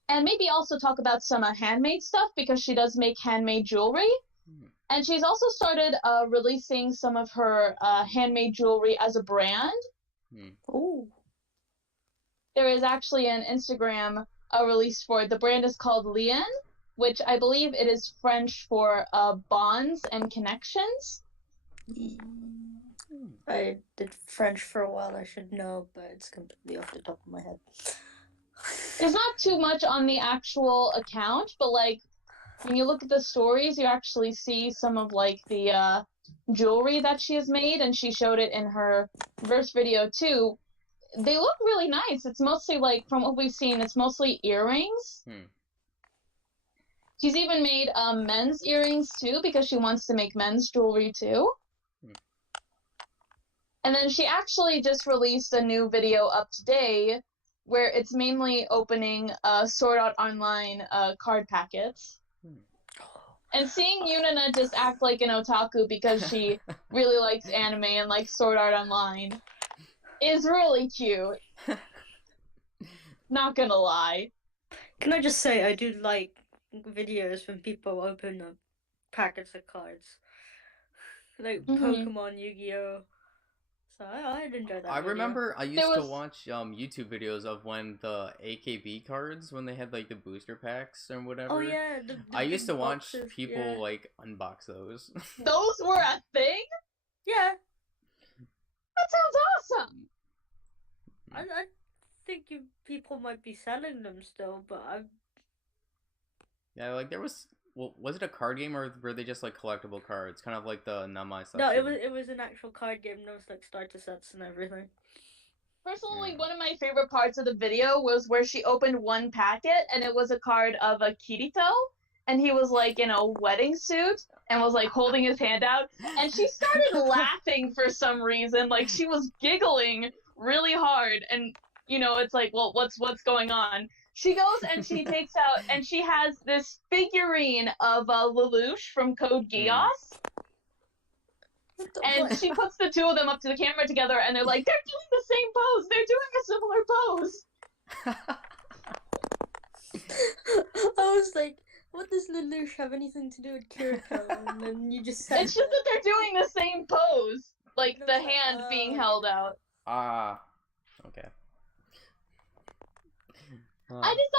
and maybe also talk about some handmade stuff, because she does make handmade jewelry. And she's also started releasing some of her handmade jewelry as a brand. Ooh. There is actually an Instagram release for it. The brand is called Lien, which I believe it is French for bonds and connections. I did French for a while, I should know, but it's completely off the top of my head. There's not too much on the actual account, but like when you look at the stories, you actually see some of like the jewelry that she has made, and she showed it in her verse video too. They look really nice. It's mostly like, from what we've seen, it's mostly earrings. She's even made men's earrings too, because she wants to make men's jewelry too. And then she actually just released a new video up today where it's mainly opening Sword Art Online card packets. And seeing Yunina just act like an otaku because she really likes anime and likes Sword Art Online is really cute. Not gonna lie. Can I just say, I do like videos when people open up packets of cards. Like Pokemon, Yu-Gi-Oh! So I'd enjoy that. I video. remember I used to watch YouTube videos of when the AKB cards, when they had like the booster packs and whatever. Oh yeah, I used to watch boxes, people like unbox those. Those were a thing? Yeah. That sounds awesome. I think people might be selling them still, but Yeah, like there was. Well, was it a card game, or were they just like collectible cards, kind of like the Namai stuff? No, it was an actual card game. There was like starter sets and everything. Personally, one of my favorite parts of the video was where she opened one packet and it was a card of a Kirito, and he was like in a wedding suit and was like holding his hand out, and she started laughing for some reason, like she was giggling really hard, and you know, it's like, well, what's going on? She goes and she takes out, and she has this figurine of Lelouch from Code Geass. And she puts the two of them up to the camera together, and they're like, they're doing the same pose! They're doing a similar pose! I was like, what does Lelouch have anything to do with Kirito? And then you just said it's just that they're doing the same pose. Like, the hand being held out. Okay. I just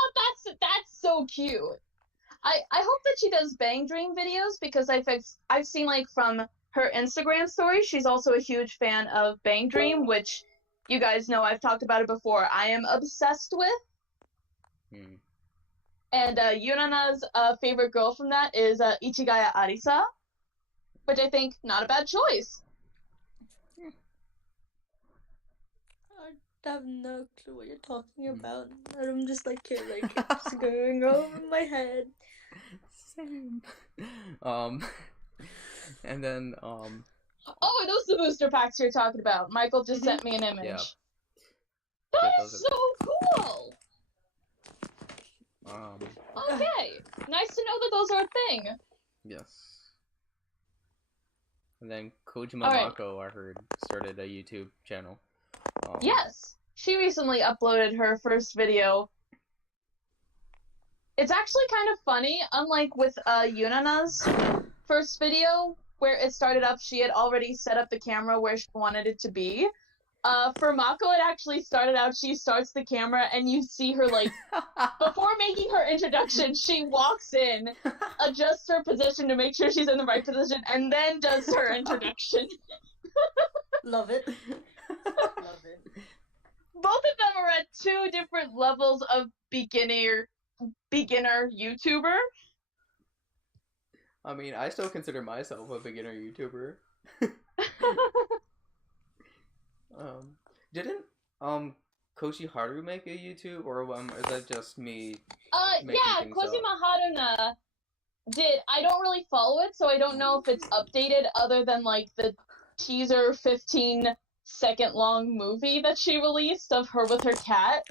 thought that's so cute. I hope that she does Bang Dream videos, because I've seen like from her Instagram story, she's also a huge fan of Bang Dream, which you guys know I've talked about it before. I am obsessed with. And Yunana's favorite girl from that is Ichigaya Arisa, which I think not a bad choice. I have no clue what you're talking about. I'm just like, it's going over my head. Same. And then Oh, are those the booster packs you're talking about? Michael just sent me an image. Yeah. That is so cool. Okay, nice to know that those are a thing. Yes. And then Kojima All right. Mako, I heard, started a YouTube channel. Yes, she recently uploaded her first video. It's actually kind of funny, unlike with Yunana's first video, where it started up, she had already set up the camera where she wanted it to be. For Mako, it actually started out, she starts the camera, and you see her, like, before making her introduction, she walks in, adjusts her position to make sure she's in the right position, and then does her introduction. Love it. Love it. Both of them are at two different levels of beginner YouTuber. I mean, I still consider myself a beginner YouTuber. Didn't Koshi Haru make a YouTube, or is that just me? Yeah, Kozima Haruna did. I don't really follow it, so I don't know if it's updated other than like the teaser 15-second long movie that she released of her with her cat.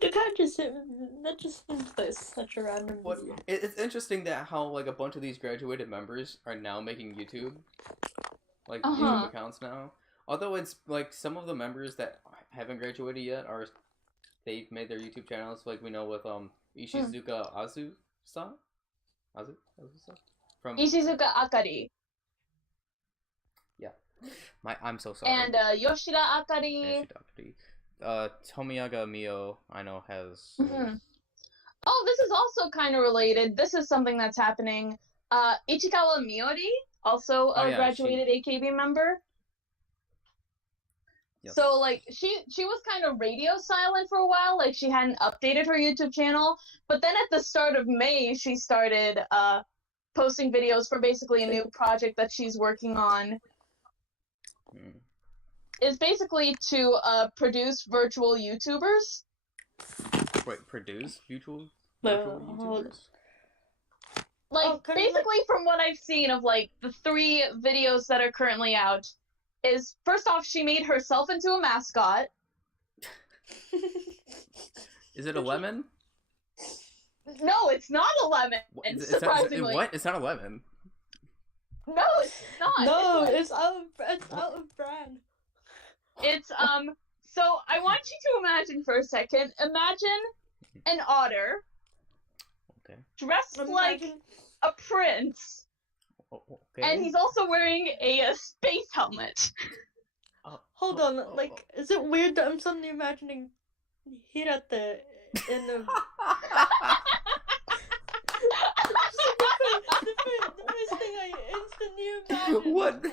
That just seems like such a random video. It's interesting that how like a bunch of these graduated members are now making YouTube, like YouTube accounts now. Although it's like some of the members that haven't graduated yet they've made their YouTube channels. Like we know with Ishizuka Azu-san, Azu-san from Ishizuka Akari. Yeah, I'm so sorry. And Yoshida Akari. Tomiyaga Mio, I know, has... Oh, this is also kind of related. This is something that's happening. Ichikawa Miori, also a graduated AKB member. Yes. So, like, she was kind of radio silent for a while. Like, she hadn't updated her YouTube channel. But then at the start of May, she started posting videos for basically a new project that she's working on. Is basically to produce virtual YouTubers. Wait, produce virtual YouTubers? Like, basically from what I've seen of, like, the 3 videos that are currently out, is, first off, she made herself into a mascot. Is it a lemon? No, it's not a lemon, surprisingly. What? It's not a lemon. No, it's not. No, it's out of brand. It's, so I want you to imagine for a second, imagine an otter dressed like a prince, and he's also wearing a space helmet. Hold on, like, is it weird that I'm suddenly imagining Hirate in the... the first thing I instantly imagined. What?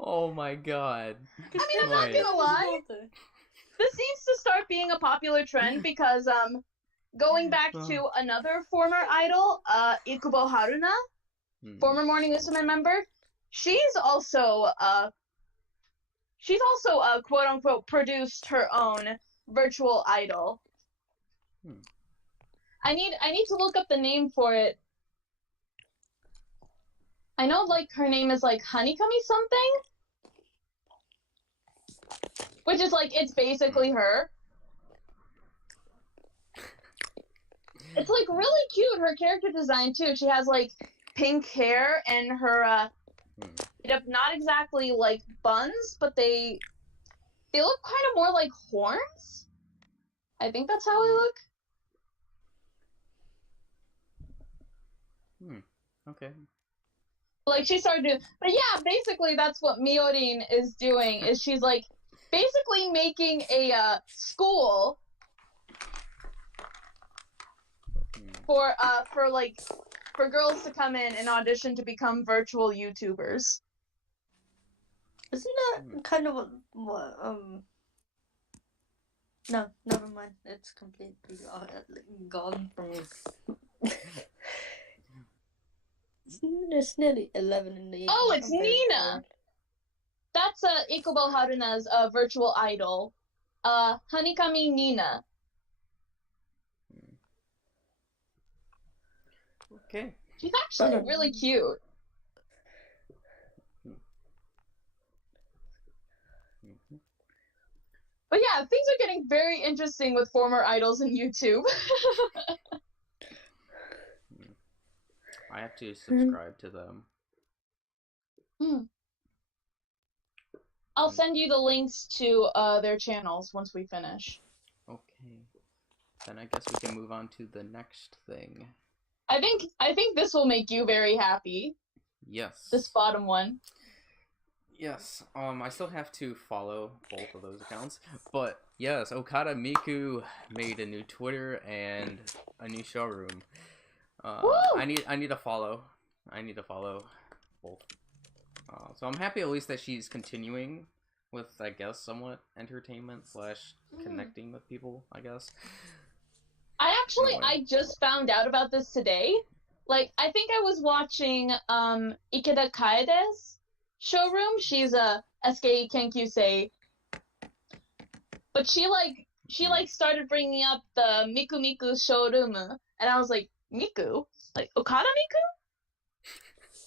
Oh my god. I mean, I'm not gonna lie. This seems to start being a popular trend because, going back to another former idol, Ikubo Haruna, former Morning Musume member, she's also quote unquote produced her own virtual idol. I need to look up the name for it. I know, like, her name is, like, Honeycomb something? Which is, like, it's basically her. It's, like, really cute, her character design, too. She has, like, pink hair, and her, not exactly, like, buns, but they look kind of more like horns? I think that's how they look. Okay. Like, she started doing... But yeah, basically that's what Miorin is doing, is she's, like, basically making a, school for girls to come in and audition to become virtual YouTubers. Isn't that kind of what, No, never mind. It's completely gone from me. It's nearly 11 in the evening. Oh, it's Nina! That's Ikubo Haruna's virtual idol. Honeycomb Nina. Okay. She's actually really cute. But yeah, things are getting very interesting with former idols in YouTube. I have to subscribe to them. I'll send you the links to their channels once we finish. Okay. Then I guess we can move on to the next thing. I think this will make you very happy. Yes. This bottom one. Yes. I still have to follow both of those accounts, but yes, Okada Miku made a new Twitter and a new showroom. I need to follow. I need to follow both. So I'm happy at least that she's continuing with, I guess, somewhat entertainment / connecting with people, I guess. I just found out about this today. Like, I think I was watching Ikeda Kaede's showroom. She's a SKE Kenkyusei. But she started bringing up the Miku Miku showroom, and I was like, Miku? Like, Okada Miku?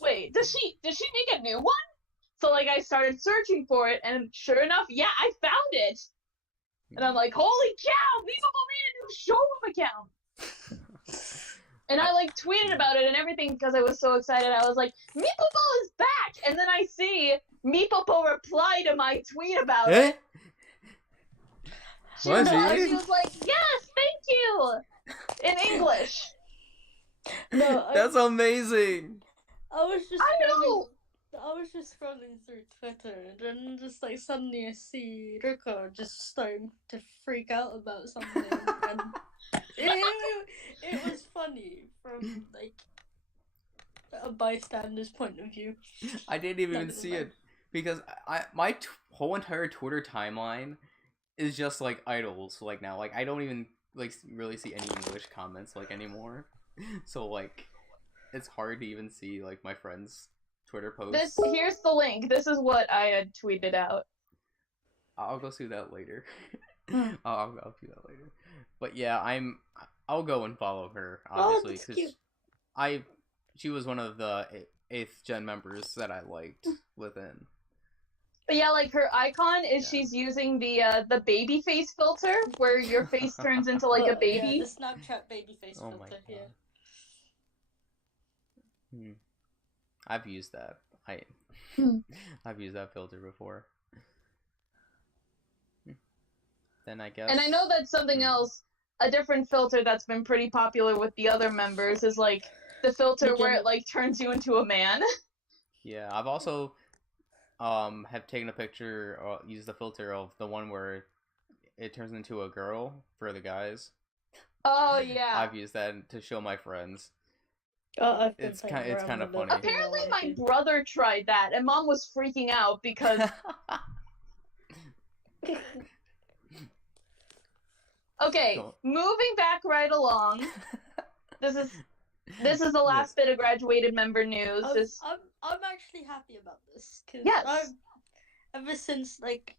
Wait, does she make a new one? So, like, I started searching for it, and sure enough, yeah, I found it! And I'm like, holy cow, Miku made a new showroom account! And I, like, tweeted about it and everything because I was so excited. I was like, Mipopo is back! And then I see Mipopo reply to my tweet about it. She was like, yes, thank you! In English. No, That's amazing! I was just scrolling through Twitter, and then just like suddenly I see Ruko just starting to freak out about something, and it was funny from like a bystander's point of view. I didn't even see it because my whole entire Twitter timeline is just like idols. Like now, like I don't even like really see any English comments like anymore. So like, it's hard to even see like my friends' Twitter posts. Here's the link. This is what I had tweeted out. I'll go see that later. I'll do that later. But yeah, I'll go and follow her obviously because she was one of the 8th gen members that I liked within. But yeah, like her icon is she's using the baby face filter where your face turns into like a baby. Yeah, the Snapchat baby face filter. My God. Yeah. I've used that. I've used that filter before. Then I guess. And I know that something else, a different filter that's been pretty popular with the other members is like the filter where it like turns you into a man. Yeah, I've also have taken a picture or used the filter of the one where it turns into a girl for the guys. Oh yeah. I've used that to show my friends. It's kind of funny. Apparently my brother tried that and Mom was freaking out because Okay, moving back right along. This is the last bit of graduated member news. I'm actually happy about this because ever since like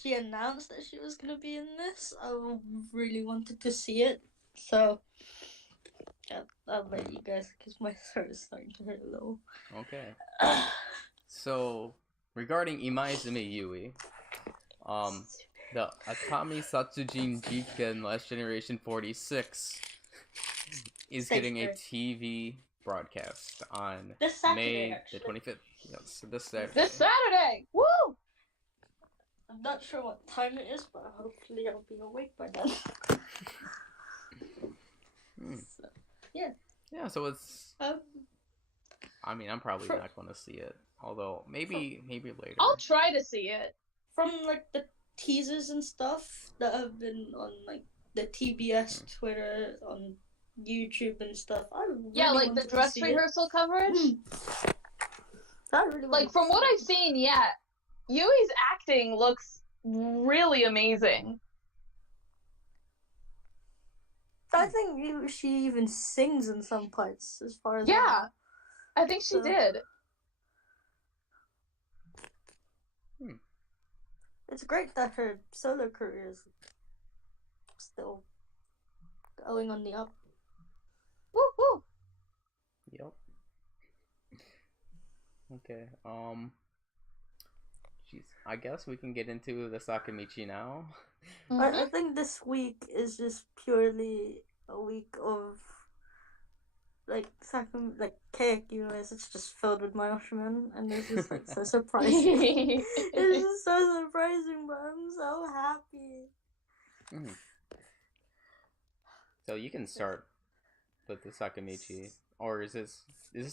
she announced that she was gonna be in this, I really wanted to see it. So I'll let you guys because my throat is starting to hurt a little. Okay. So regarding Imaizumi Yui, the Akami Satsujin Jiken Last Generation 46 is getting a TV broadcast on this Saturday, May the 25th. Yes, this Saturday. This Saturday! Woo! I'm not sure what time it is, but hopefully I'll be awake by then. So, yeah. Yeah, so it's... I mean, I'm probably not going to see it. Although, maybe later. I'll try to see it. From, like, the teasers and stuff that have been on, like, the TBS Twitter, on YouTube and stuff, I really like the dress rehearsal coverage? I really like, from what I've seen, Yui's acting looks really amazing. I think she even sings in some parts, as far as I think she did. It's great that her solo career is still going on the up. Woo woo. Yep. Okay. Jeez. I guess we can get into the Sakamichi now. I think this week is just purely a week of cake, it's just filled with Mahohon, and it's just so surprising. It's just so surprising, but I'm so happy. Mm. So you can start with the Sakamichi, or is this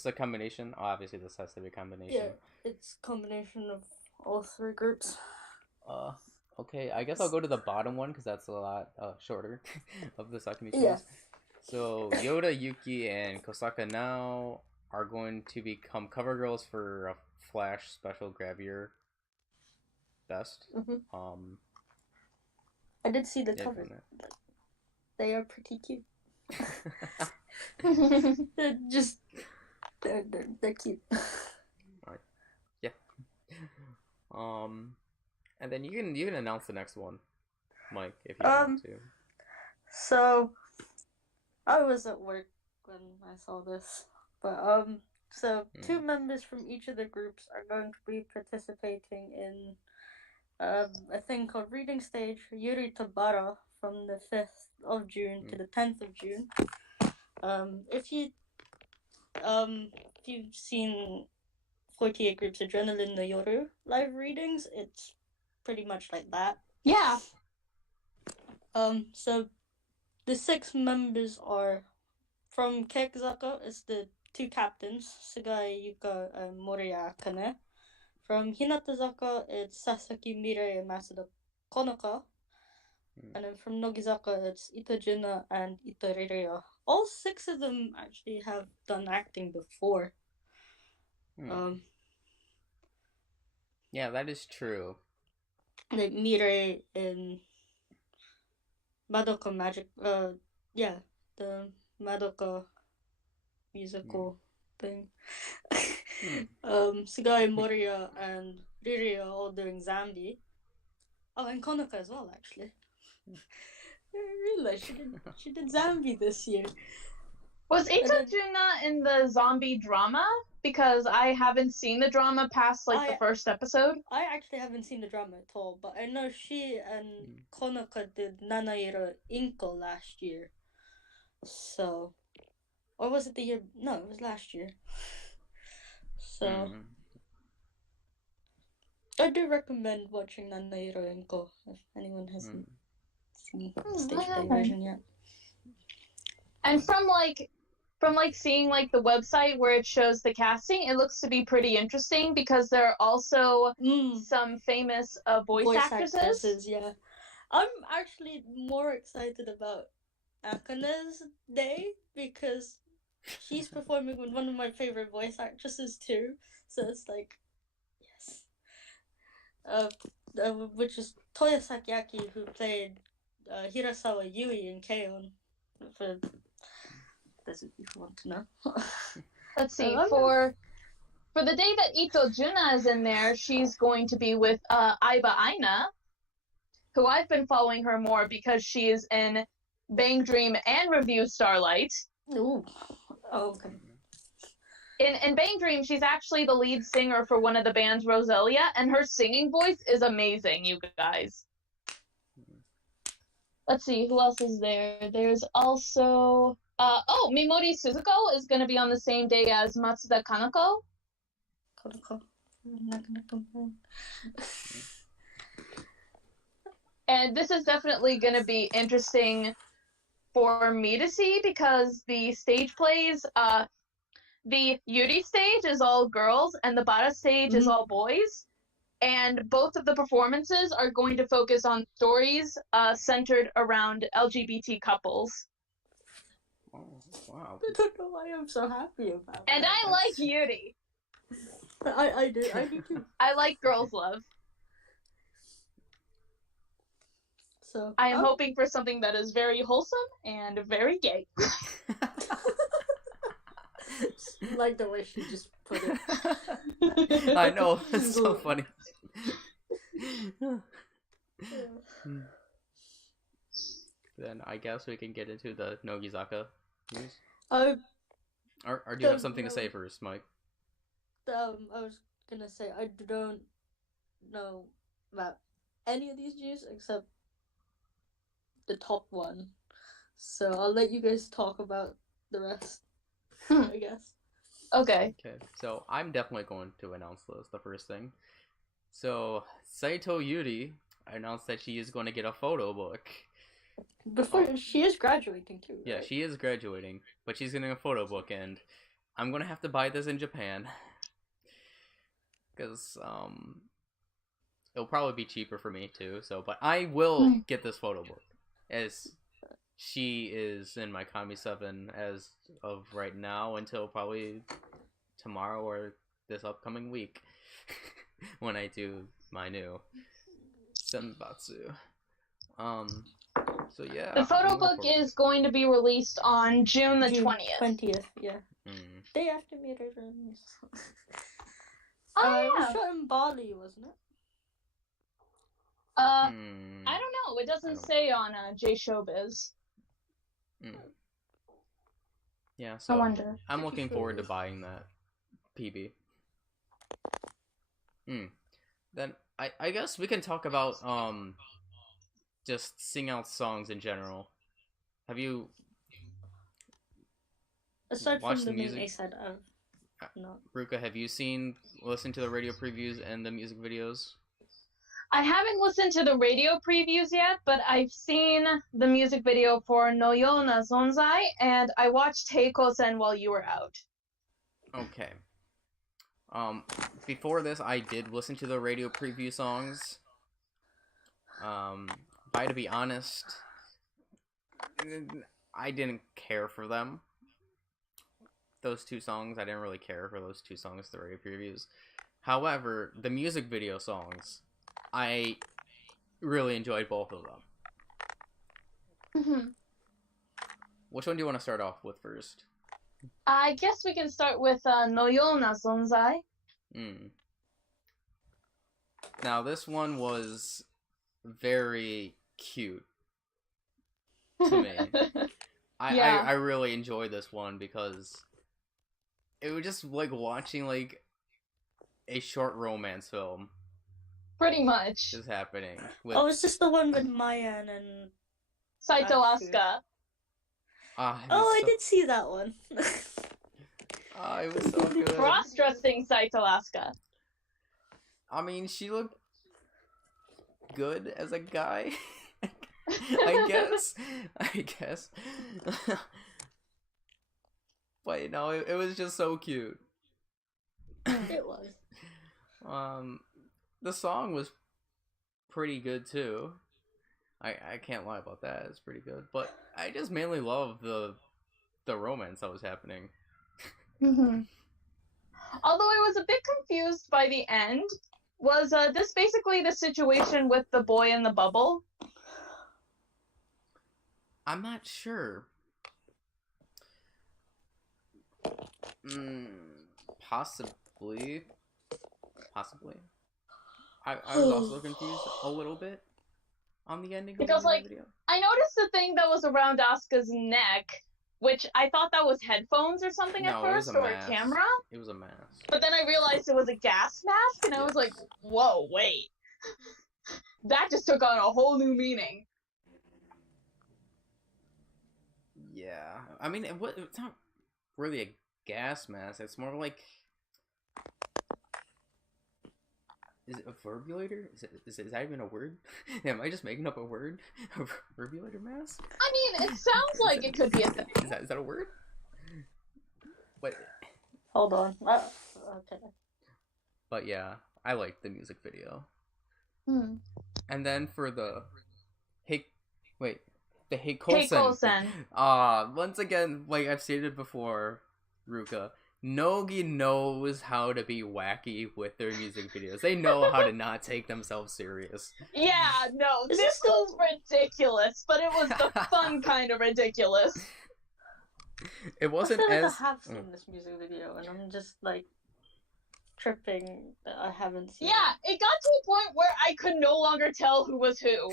a combination? Oh, obviously this has to be a combination. Yeah, it's a combination of all three groups. Okay, I guess I'll go to the bottom one because that's a lot shorter of the Sakamichis. Yeah. So Yoda, Yuki, and Kosaka now are going to become cover girls for a Flash special Grab Your Best. Mm-hmm. I did see the cover. They are pretty cute. They're cute. Alright. Yeah. And then you can announce the next one, Mike, if you want to. So I was at work when I saw this, but so two members from each of the groups are going to be participating in a thing called Reading Stage for Yuri Tabara from the 5th of June to the 10th of June. If you've seen 48 Groups Adrenaline no Yoru live readings, it's pretty much like that. Yeah. So the 6 members are from Kekuzaka. It's the 2 captains, Sugai Yuka and Moriya Akane. From Hinatazaka, it's Sasaki Mirai and Masuda Konoka. And then from Nogizaka, it's Itojuna and Itoriria. All 6 of them actually have done acting before. Yeah, that is true. Like Mirai in Madoka Magic. The Madoka musical thing. Sugai, Moriya, and Riri are all doing Zambi. Oh, and Konoka as well, actually. I realized she did Zambi this year. Was Itojuna in the zombie drama? Because I haven't seen the drama past the first episode. I actually haven't seen the drama at all, but I know she and Konoka did Nanairo Inko last year. So, or was it the year? No, it was last year. So, I do recommend watching Nanairo Inko if anyone hasn't seen the stage play version yet. And from seeing the website where it shows the casting, it looks to be pretty interesting because there are also some famous voice actresses. Yeah, I'm actually more excited about Akane's day because she's performing with one of my favorite voice actresses too. So it's like, yes. Which is Toya Sakiaki, who played Hirasawa Yui in K-On! For those of you who want to know. Let's see. For the day that Itojuna is in there, she's going to be with Aiba Aina, who I've been following her more because she is in Bang Dream and Review Starlight. Ooh. Oh, okay. In Bang Dream, she's actually the lead singer for one of the bands, Roselia, and her singing voice is amazing, you guys. Let's see, who else is there? There's also... Mimori Suzuko is going to be on the same day as Matsuda Kanako. Kanako. I'm not going to complain. And this is definitely going to be interesting for me to see because the stage plays... the Yuri stage is all girls and the Bara stage is all boys. And both of the performances are going to focus on stories centered around LGBT couples. Oh, wow. I don't know why I'm so happy about that. And I like Yuri. I do too. I like girls' love. So I am hoping for something that is very wholesome and very gay. Like the way she just put it. I know, it's so funny. Then I guess we can get into the Nogizaka news. Or do you have something to say first, Mike? I was gonna say I don't know about any of these news except the top one. So I'll let you guys talk about the rest. I guess. Okay. Okay, so I'm definitely going to announce this, the first thing. So, Saito Yuri announced that she is going to get a photo book. Before she is graduating too. Yeah, right? she is graduating, but she's getting a photo book, and I'm going to have to buy this in Japan. Because, it'll probably be cheaper for me too, so, but I will get this photo book. As she is in my Kami 7 as of right now until probably tomorrow or this upcoming week when I do my new Senbatsu. So yeah. The photo book is going to be released on June the 20th. 20th, yeah. Day after Meter. Oh, It was yeah. shot in Bali, wasn't it? I don't know. It doesn't say on J Showbiz. Yeah, so I wonder. I'm looking forward to buying that PB. Then I guess we can talk about just sing out songs in general. Have you Aside watched from the the main music? A-side, no. Ruka, have you listened to the radio previews and the music videos? I haven't listened to the radio previews yet, but I've seen the music video for No Yo Na Zonzai, and I watched Heiko-sen while you were out. Okay. Before this, I did listen to the radio preview songs. But to be honest, I didn't care for them. Those two songs, I didn't really care for those two songs, the radio previews. However, the music video songs, I really enjoyed both of them. Which one do you want to start off with first? I guess we can start with No Yo Na Zonzai. Now, this one was very cute to me. I really enjoyed this one because it was just like watching like a short romance film. Pretty much. Is happening. It's just the one with Mayan and Saito Asuka. I did see that one. It was so good. Cross-dressing Saito Asuka. I mean, she looked good as a guy. I guess. But you know, it was just so cute. It was. The song was pretty good too. I can't lie about that. It's pretty good. But I just mainly love the romance that was happening. Although I was a bit confused by the end. Was this basically the situation with the boy in the bubble? I'm not sure. Possibly. I was also confused a little bit on the ending because, of the video. I noticed the thing that was around Asuka's neck, which I thought that was headphones or something at first, or a camera. It was a mask. But then I realized it was a gas mask, and I was like, whoa, wait. That just took on a whole new meaning. Yeah. I mean, it's not really a gas mask. It's more like... Is it a verbulator? Is that even a word? Am I just making up a word? A verbulator mask? I mean, it sounds like it could be a thing. Is that a word? What? Hold on. Okay. But yeah, I liked the music video. And then for the Heiko-sen. Once again, like I've stated before, Ruka, Nogi knows how to be wacky with their music videos. They know how to not take themselves serious. Yeah, no, this was ridiculous, but it was the fun kind of ridiculous. It wasn't I as... I have seen this music video, and I'm just like tripping that I haven't seen. Yeah, it got to a point where I could no longer tell who was who.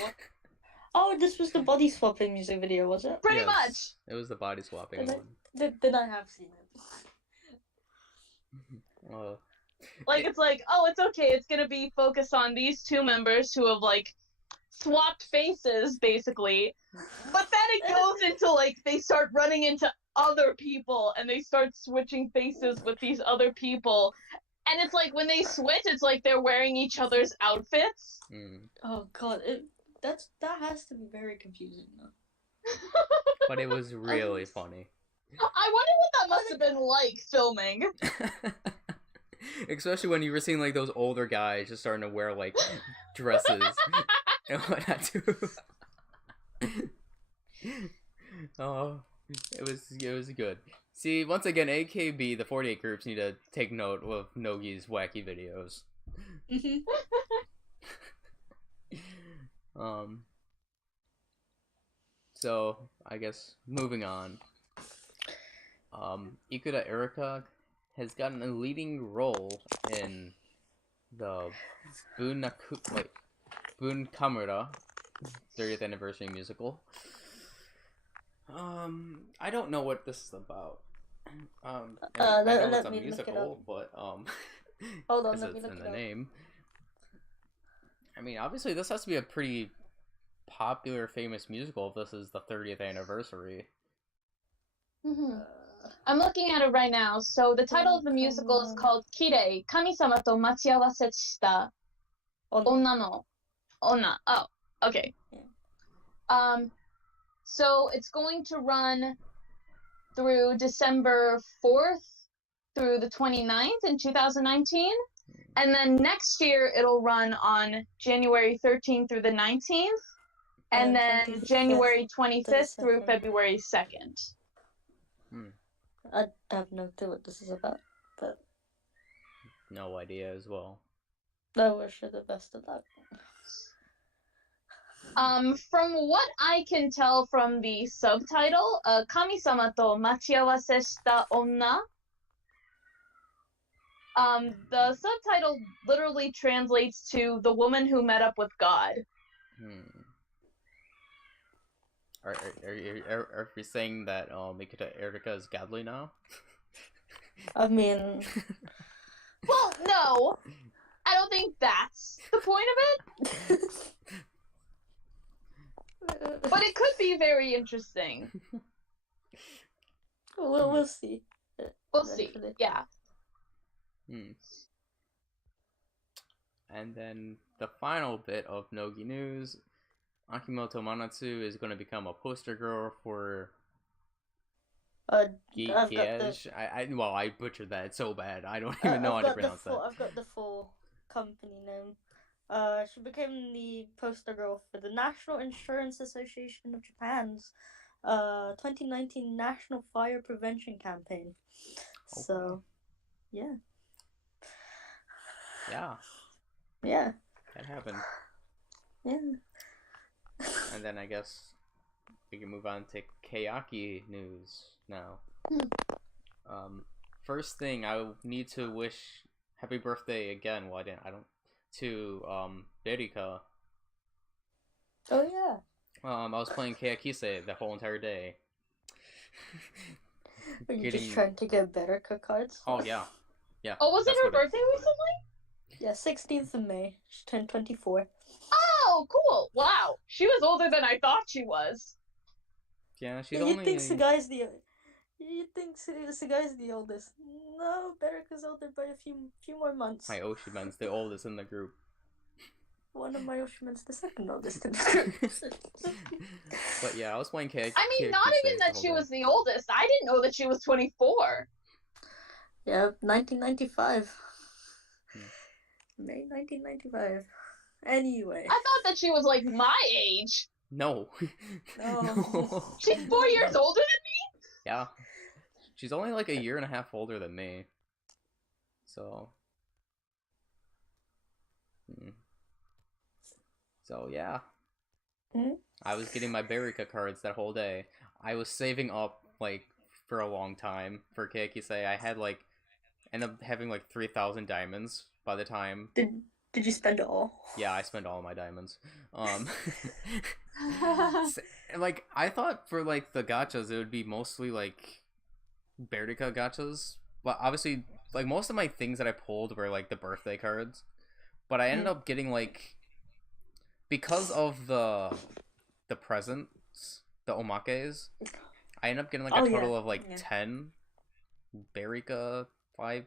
Oh, this was the body swapping music video, was it? Pretty much. It was the body swapping one. Then I have seen it. It's like, oh, it's okay. It's gonna be focused on these two members who have swapped faces, basically. But then it goes into, like, they start running into other people, and they start switching faces with these other people. And it's like, when they switch, it's like they're wearing each other's outfits. Oh god, that has to be very confusing though. But it was really funny. I wonder what that must have been like filming. Especially when you were seeing like those older guys just starting to wear like dresses and whatnot too. Oh, it was good. See, once again, AKB, the 48 groups need to take note of Nogi's wacky videos. So I guess moving on. Ikuta Erika has gotten a leading role in the Bunkamura 30th anniversary musical. I don't know what this is about. I know it's a musical, but hold on, let me it's look in it the up. name. I mean, obviously, this has to be a pretty popular, famous musical if this is the 30th anniversary. I'm looking at it right now. So the title of the musical is called Kirei, Kami-sama to machiawase shita onna no onna. Oh, okay. Yeah. So it's going to run through December 4th through the 29th in 2019. And then next year it'll run on January 13th through the 19th. And then January 25th through February 2nd. I have no clue what this is about, but no idea as well. I wish her the best of luck. From what I can tell from the subtitle, Kami-sama to machiawase shita onna. The subtitle literally translates to "the woman who met up with God." Are we saying that Ikuta Erika is godly now? I mean, well, no, I don't think that's the point of it. But it could be very interesting. We'll see. We'll see. Yeah. And then the final bit of Nogi news: Akimoto Manatsu is going to become a poster girl for Giege. I butchered that so bad. I don't even know how to pronounce that. I've got the full company name. She became the poster girl for the National Insurance Association of Japan's 2019 National Fire Prevention Campaign. Okay. So, yeah. Yeah. That happened. Yeah. And then I guess we can move on to Kayaki news now. First thing, I need to wish happy birthday again. Well, I don't to Berika. Oh yeah. I was playing Kayakise the whole entire day. Are you just trying to get Berika cards? Oh yeah. Oh, was it her birthday recently? Yeah, 16th of May. She turned 24. Oh, cool! Wow, she was older than I thought she was. Yeah, she's only. You think Sagai's the oldest? No, Berika's older by a few more months. My Oshiman's the oldest in the group. One of my Oshiman's the second oldest in the group. But yeah, I was playing Kayakise. I mean, not even that she was the oldest. I didn't know that she was 24. Yeah, 1995. May 1995. Anyway. I thought that she was like my age. No. No. She's 4 years older than me? Yeah. She's only like a year and a half older than me. So. So, yeah. I was getting my Berika cards that whole day. I was saving up, like, for a long time for Kayakise. I had, like, ended up having, like, 3,000 diamonds by the time. Did you spend it all? Yeah, I spent all my diamonds. Like, I thought for, like, the gachas, it would be mostly, like, Berika gachas. But obviously, like, most of my things that I pulled were, like, the birthday cards. But I ended up getting, like, because of the presents, the omakes, I end up getting like a total of like 10 Berika 5,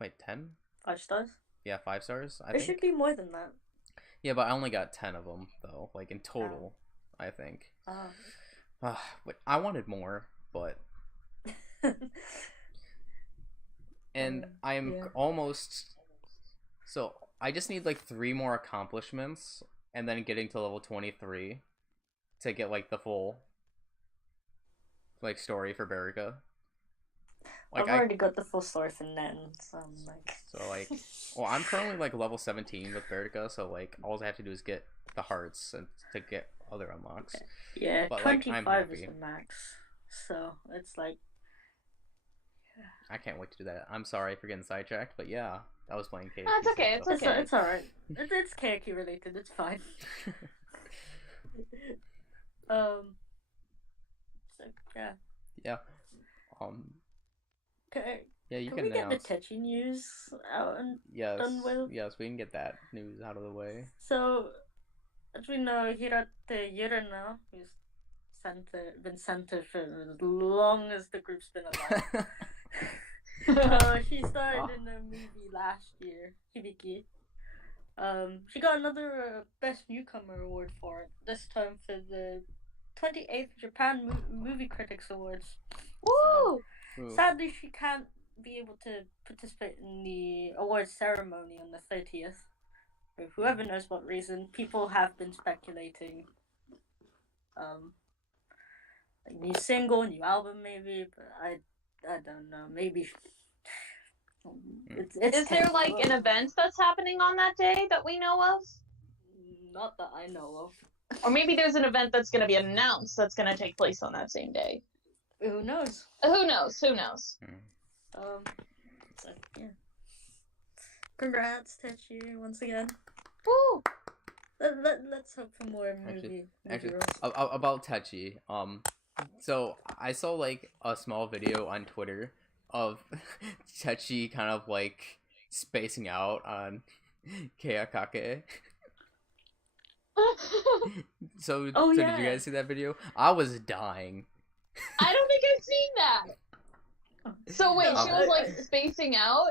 wait, 10? 5 stars? Yeah, 5 stars, I It think. should be more than that. Yeah, but I only got 10 of them, though, like in total, I think. I wanted more, but... And I'm almost... So, I just need like 3 more accomplishments, and then getting to level 23 to get like the full like story for Berika. Like, I've already got the full story for Nen, so I'm like... So, like, well, I'm currently, like, level 17 with Vertica, so, like, all I have to do is get the hearts and to get other unlocks. Yeah, but, 25 like, is the max, so it's like... I can't wait to do that. I'm sorry for getting sidetracked, but yeah, I was playing KK. That's okay, it's okay. It's alright. It's KK related, it's fine. So, yeah. Yeah. Okay. Yeah, you can we announce. Get the Techi news out and done with? Yes, we can get that news out of the way. So, as we know, Hirate Yurina, who's been center for as long as the group's been alive. She starred in a movie last year, Hibiki. She got another Best Newcomer award for it, this time for the 28th Japan Movie Critics Awards. Woo! So, sadly, she can't be able to participate in the awards ceremony on the 30th. For whoever knows what reason, people have been speculating. Like new single, new album, maybe, but I don't know. Maybe. Is there like an event that's happening on that day that we know of? Not that I know of. Or maybe there's an event that's going to be announced that's going to take place on that same day. Who knows? Who knows? Who knows? So, yeah. Congrats, Techi, once again. Woo! Let's hope for more movie roles. About Techi, so I saw like a small video on Twitter of Techi kind of like spacing out on Keakake. So did you guys see that video? I was dying. I don't think I've seen that. So wait, she was like spacing out?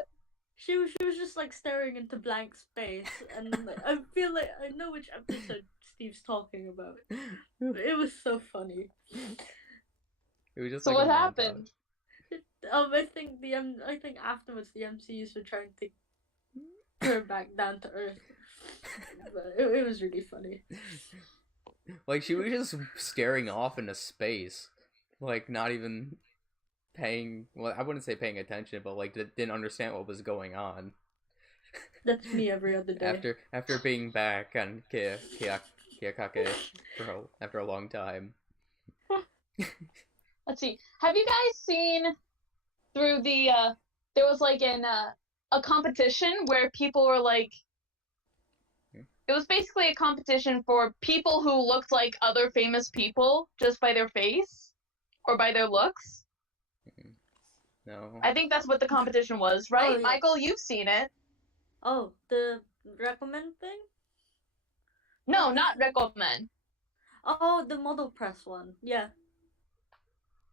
She was just like staring into blank space, and I feel like I know which episode Steve's talking about. It was so funny. It was just so like what happened? I think afterwards the MCs were trying to put her back down to earth. But it was really funny. Like she was just staring off into space, like not even paying. Well, I wouldn't say paying attention, but like didn't understand what was going on. That's me every other day. After being back on Keakake after a long time. Let's see. Have you guys seen through the there was like a competition where people were like, it was basically a competition for people who looked like other famous people just by their face or by their looks. No. I think that's what the competition was, right? Oh, yeah. Michael, you've seen it. Oh, the recommend thing? No, not recommend. Oh, the model press one. Yeah.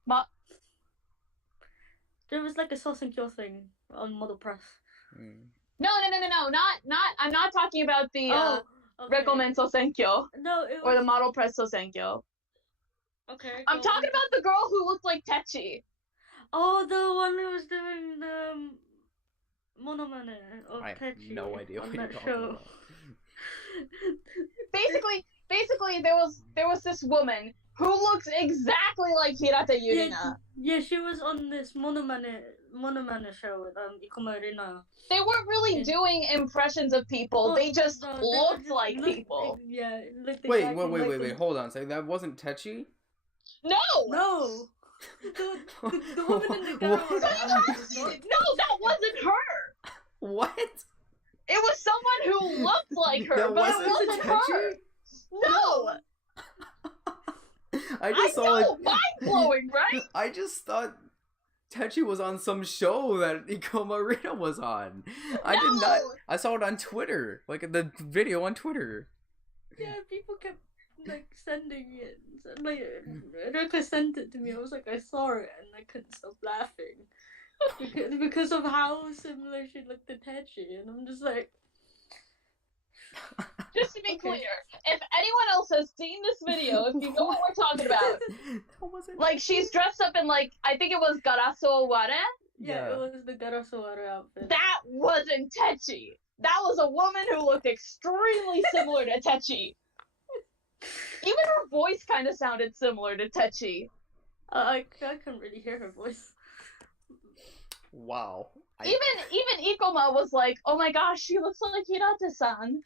But there was like a Sauce and Kyo thing on model press. No, not. I'm not talking about the recommend Sosenkyo. No, it was... or the model press Sosenkyo. Okay. I'm talking about the girl who looked like Techi. Oh, the one who was doing the monomane of Techi. I have no idea what you're talking about. Basically, there was this woman who looks exactly like Hirata Yurina. Yeah, she was on this monomane show with Ikoma Rina. They weren't really doing impressions of people. They just looked like people. Yeah. Wait. Hold on. So that wasn't Techi? No. The woman in the No, that wasn't her. What? It was someone who looked like her, but it wasn't her. No. I saw mind blowing, right? I just thought Techi was on some show that Ikoma Rina was on. I did not. I saw it on Twitter, like the video on Twitter. Yeah, people kept like sending it. Like Rika sent it to me. I was like, I saw it and I couldn't stop laughing because of how similar she looked to Techi, and I'm just like. Just to be clear, if anyone else has seen this video, if you know what we're talking about, like she's dressed up in like I think it was Garaso Ware. Yeah, it was the Garasawara outfit. That wasn't Techi. That was a woman who looked extremely similar to Techi. Even her voice kind of sounded similar to Techi. I couldn't really hear her voice. Wow. Even Ikoma was like, "Oh my gosh, she looks like Hirate-san."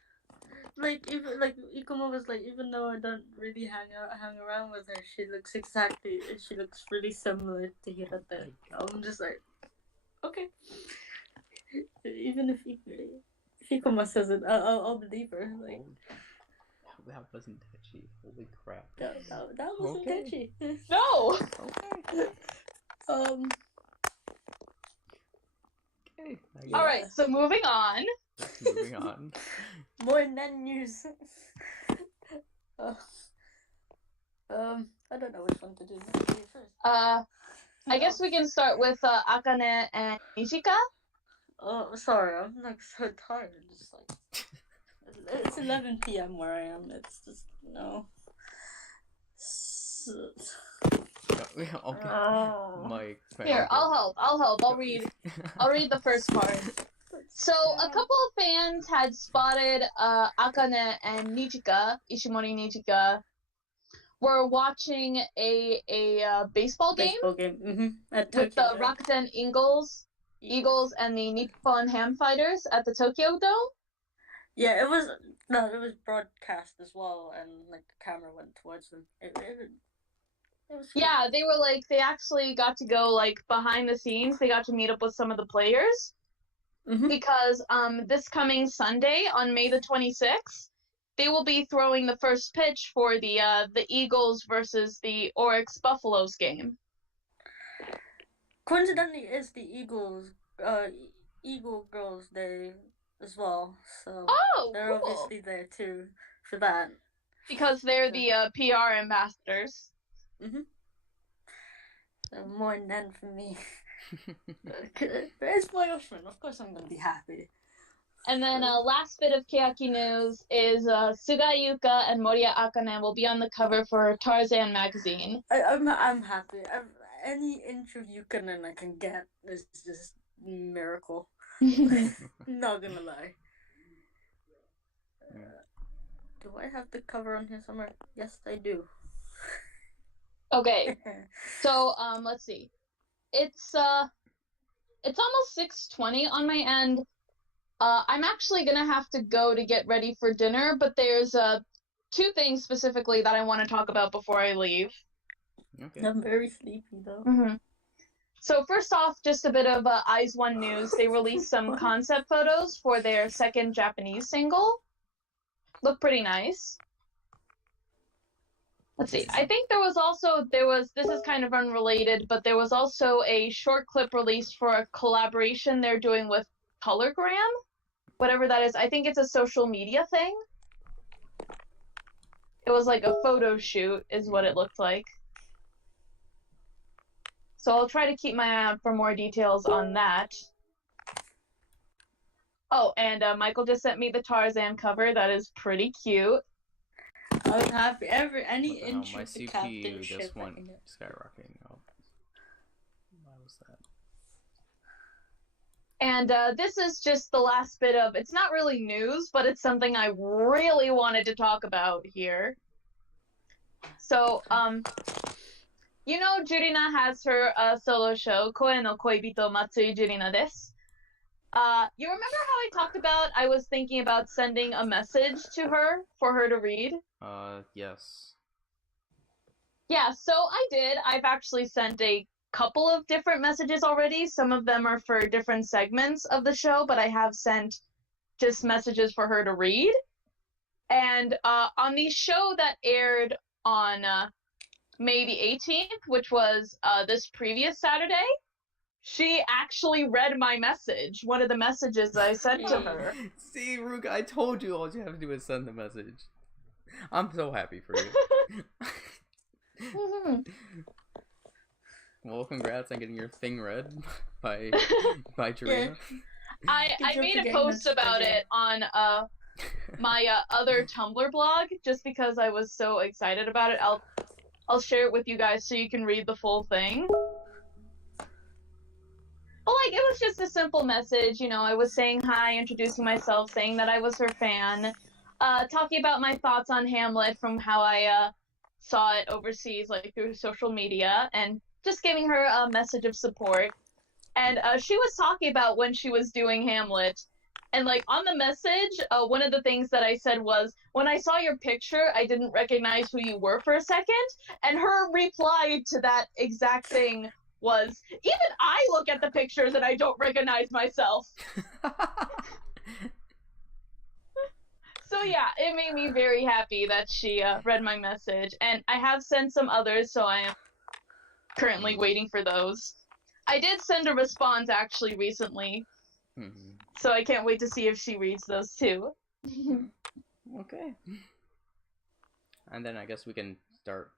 Like Ikoma was like, even though I don't really hang around with her, she looks really similar to Hirate. I'm just like, okay. Even if Ikoma says it, I'll believe her. Like that wasn't Techi. Holy crap. That wasn't Techi. No. Okay. Okay. All right. So moving on. Moving on. More Nen news. I don't know which one to do first. I guess we can start with Akane and Nishika. Oh, sorry, I'm like so tired. Just like it's 11 p.m. where I am. It's just no. Okay. Mike. Here, I'll help. I'll read the first part. So a couple of fans had spotted Akane and Nijika, Ishimori Nijika, were watching a baseball game Mm-hmm. with the Rakuten Eagles and the Nippon Ham Fighters at the Tokyo Dome. Yeah, it was broadcast as well, and like the camera went towards them. It was cool. Yeah, they actually got to go like behind the scenes. They got to meet up with some of the players. Mm-hmm. Because this coming Sunday on May the 26th, they will be throwing the first pitch for the Eagles versus the Oryx Buffaloes game. Coincidentally, it's the Eagle Girls Day as well, so they're cool. obviously there too for that. Because they're the PR ambassadors. Mm-hmm. So more Nen for me. It's my Ocean. Of course I'm gonna be happy. And then last bit of Keaki news is Suga Yuka and Moriya Akane will be on the cover for Tarzan magazine. I'm happy. Any interview I can get is just miracle. Not gonna lie. Do I have the cover on here somewhere? Yes, I do. Okay. So let's see. It's almost 6:20 on my end. I'm actually gonna have to go to get ready for dinner, but there's two things specifically that I want to talk about before I leave. Okay. I'm very sleepy though. Mm-hmm. So first off, just a bit of Eyes One news. They released some concept photos for their second Japanese single. Look pretty nice. Let's see. I think this is kind of unrelated, but there was also a short clip released for a collaboration they're doing with Colorgram, whatever that is. I think it's a social media thing. It was like a photo shoot is what it looked like. So I'll try to keep my eye out for more details on that. Oh, and Michael just sent me the Tarzan cover. That is pretty cute. I'm happy. Any inch my of the CPU captain just ship went skyrocketing. Oh. Why was that? And this is just the last bit of, it's not really news, but it's something I really wanted to talk about here. So, you know, Jurina has her solo show, Koe no Koibito Matsui Jurina desu. You remember how I talked about I was thinking about sending a message to her for her to read? Yes. Yeah, so I did. I've actually sent a couple of different messages already. Some of them are for different segments of the show, but I have sent just messages for her to read. And on the show that aired on May the 18th, which was this previous Saturday, she actually read my message, one of the messages I sent to her. See, Ruka, I told you all you have to do is send the message. I'm so happy for you. Well, congrats on getting your thing read by Trina. I made a post about it on my other Tumblr blog just because I was so excited about it. I'll share it with you guys so you can read the full thing. Well, like, it was just a simple message, you know. I was saying hi, introducing myself, saying that I was her fan, talking about my thoughts on Hamlet from how I saw it overseas, like through social media, and just giving her a message of support. And she was talking about when she was doing Hamlet. And, like, on the message, one of the things that I said was, when I saw your picture, I didn't recognize who you were for a second. And her reply to that exact thing was, even I look at the pictures and I don't recognize myself. So yeah, it made me very happy that she read my message. And I have sent some others, so I am currently waiting for those. I did send a response actually recently, so I can't wait to see if she reads those too. Okay. And then I guess we can start,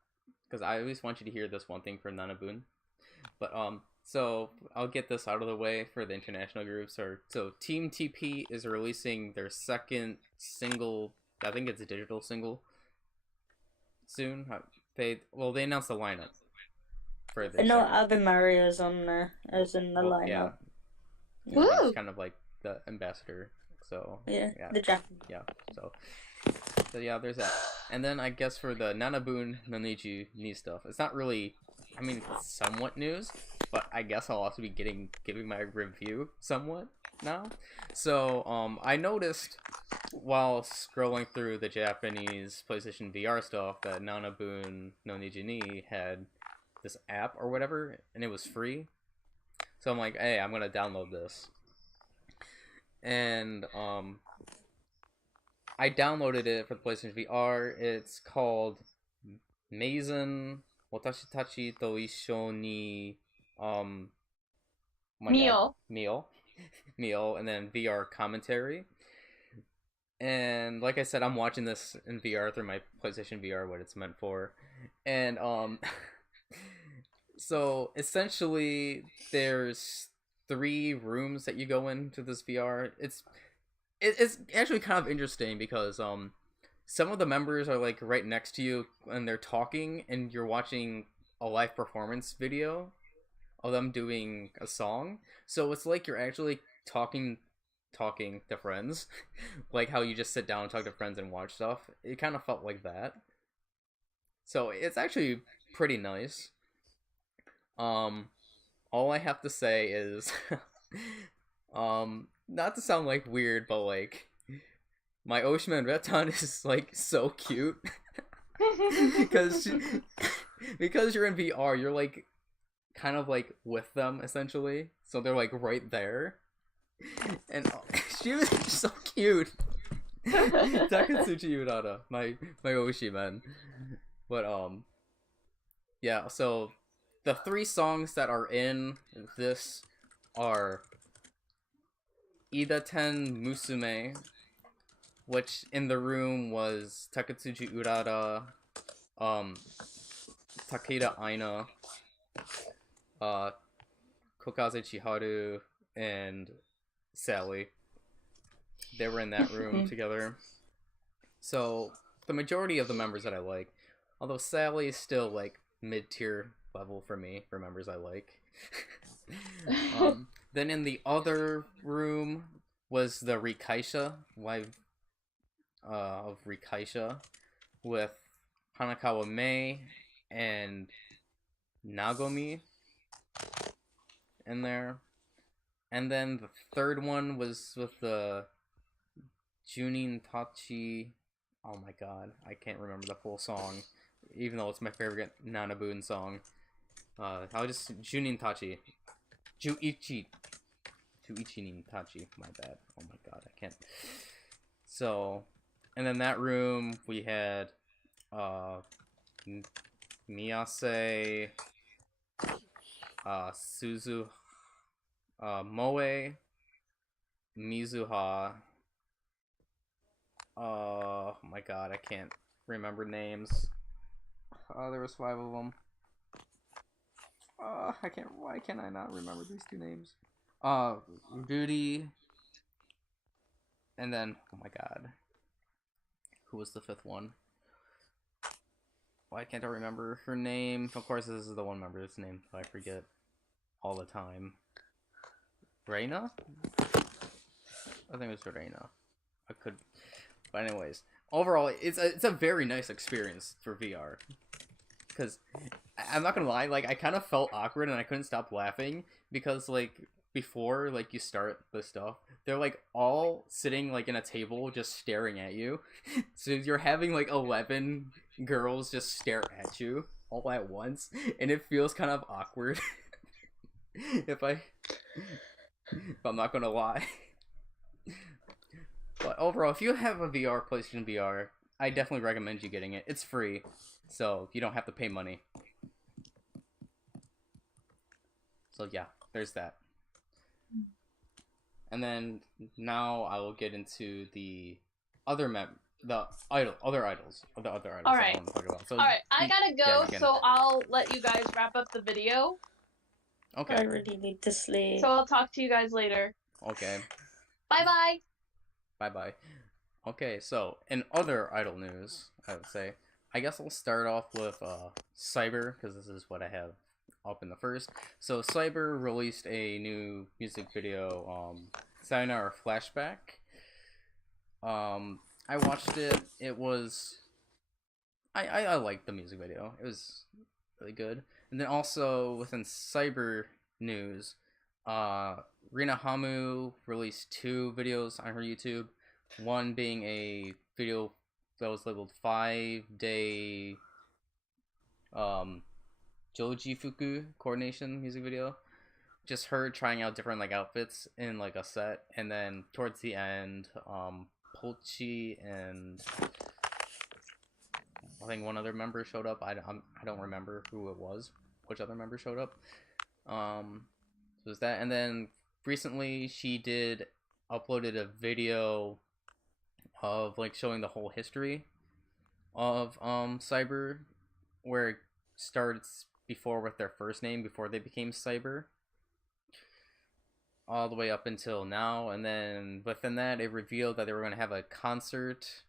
because I always want you to hear this one thing for Nanabun. But so I'll get this out of the way for the international groups. So Team TP is releasing their second single. I think it's a digital single soon. They announced the lineup for their No, second. Ave Maria's on there, as in the lineup. Yeah. Woo! He's kind of like the ambassador. So Yeah, the Jack. Yeah. So yeah, there's that. And then I guess for the Nanabun Noniji Ni stuff, it's not really. I mean, it's somewhat news, but I guess I'll also be giving my review somewhat now. So I noticed while scrolling through the Japanese PlayStation VR stuff that Nanabun Noniji Ni had this app or whatever, and it was free. So I'm like, hey, I'm gonna download this. And I downloaded it for the PlayStation VR. It's called Mazen Watashi Tachi to Issho ni Meal, and then VR commentary. And like I said, I'm watching this in VR through my PlayStation VR, what it's meant for. And so essentially there's 3 rooms that you go into this VR. It's actually kind of interesting because some of the members are like right next to you and they're talking, and you're watching a live performance video of them doing a song. So it's like you're actually talking to friends, like how you just sit down and talk to friends and watch stuff. It kind of felt like that. So it's actually pretty nice. All I have to say is, not to sound like weird, but like, my Oshima Retan is like so cute. because you're in VR, you're like kind of like with them essentially, so they're like right there, and she was so cute. Takatsuchi Urara, my Oshiman. But yeah, so the 3 songs that are in this are Idaten Musume, which in the room was Takatsuchi Urara, Takeda Aina, Kokaze Chiharu, and Sally. They were in that room together. So the majority of the members that I like, although Sally is still like mid-tier level for me for members I like. Then in the other room was the Rikaisha live of Rikaisha with Hanakawa Mei and Nagomi in there. And then the third one was with the Junin Tachi. Oh my god, I can't remember the full song, even though it's my favorite Nanabun song. I'll just Junin Tachi. Juichi nin Tachi. My bad. Oh my god, I can't. So, and then that room we had Miyase, Suzu, Moe, Mizuha. Oh my god, I can't remember names. There was 5 of them. I can't. Why can I not remember these 2 names? Rudy. And then, oh my god, who was the 5th one? Why can't I remember her name? Of course, this is the one member's name I forget all the time. Reina? I think it was Reina. I could, but anyways, overall, it's a very nice experience for VR. Because I'm not gonna lie, like I kind of felt awkward and I couldn't stop laughing because like before like you start the stuff, they're like all sitting like in a table just staring at you. So you're having like 11 girls just stare at you all at once, and it feels kind of awkward. if I'm not gonna lie. But overall, if you have a PlayStation VR, I definitely recommend you getting it. It's free, so you don't have to pay money. So yeah, there's that. And then now I will get into the other other idols. All right. I want to talk about. So, all right, I gotta go, again. so I'll let you guys wrap up the video. Okay. I really need to sleep. So I'll talk to you guys later. Okay. Bye-bye. Bye-bye. Okay, so in other idol news, I would say, I guess I'll start off with Cyber, because this is what I have up in the first. So Cyber released a new music video, Sayonara Flashback. I watched it. It was... I liked the music video. It was really good. And then also, within Cyber news, Rina Hamu released 2 videos on her YouTube. One being a video that was labeled 5-day Joji Fuku coordination music video. Just her trying out different like outfits in like a set, and then towards the end, Polchi and I think one other member showed up. I don't remember who it was, which other member showed up. So was that, and then recently she uploaded a video of like showing the whole history of Cyber, where it starts before with their first name, before they became Cyber, all the way up until now. And then within that, it revealed that they were going to have a concert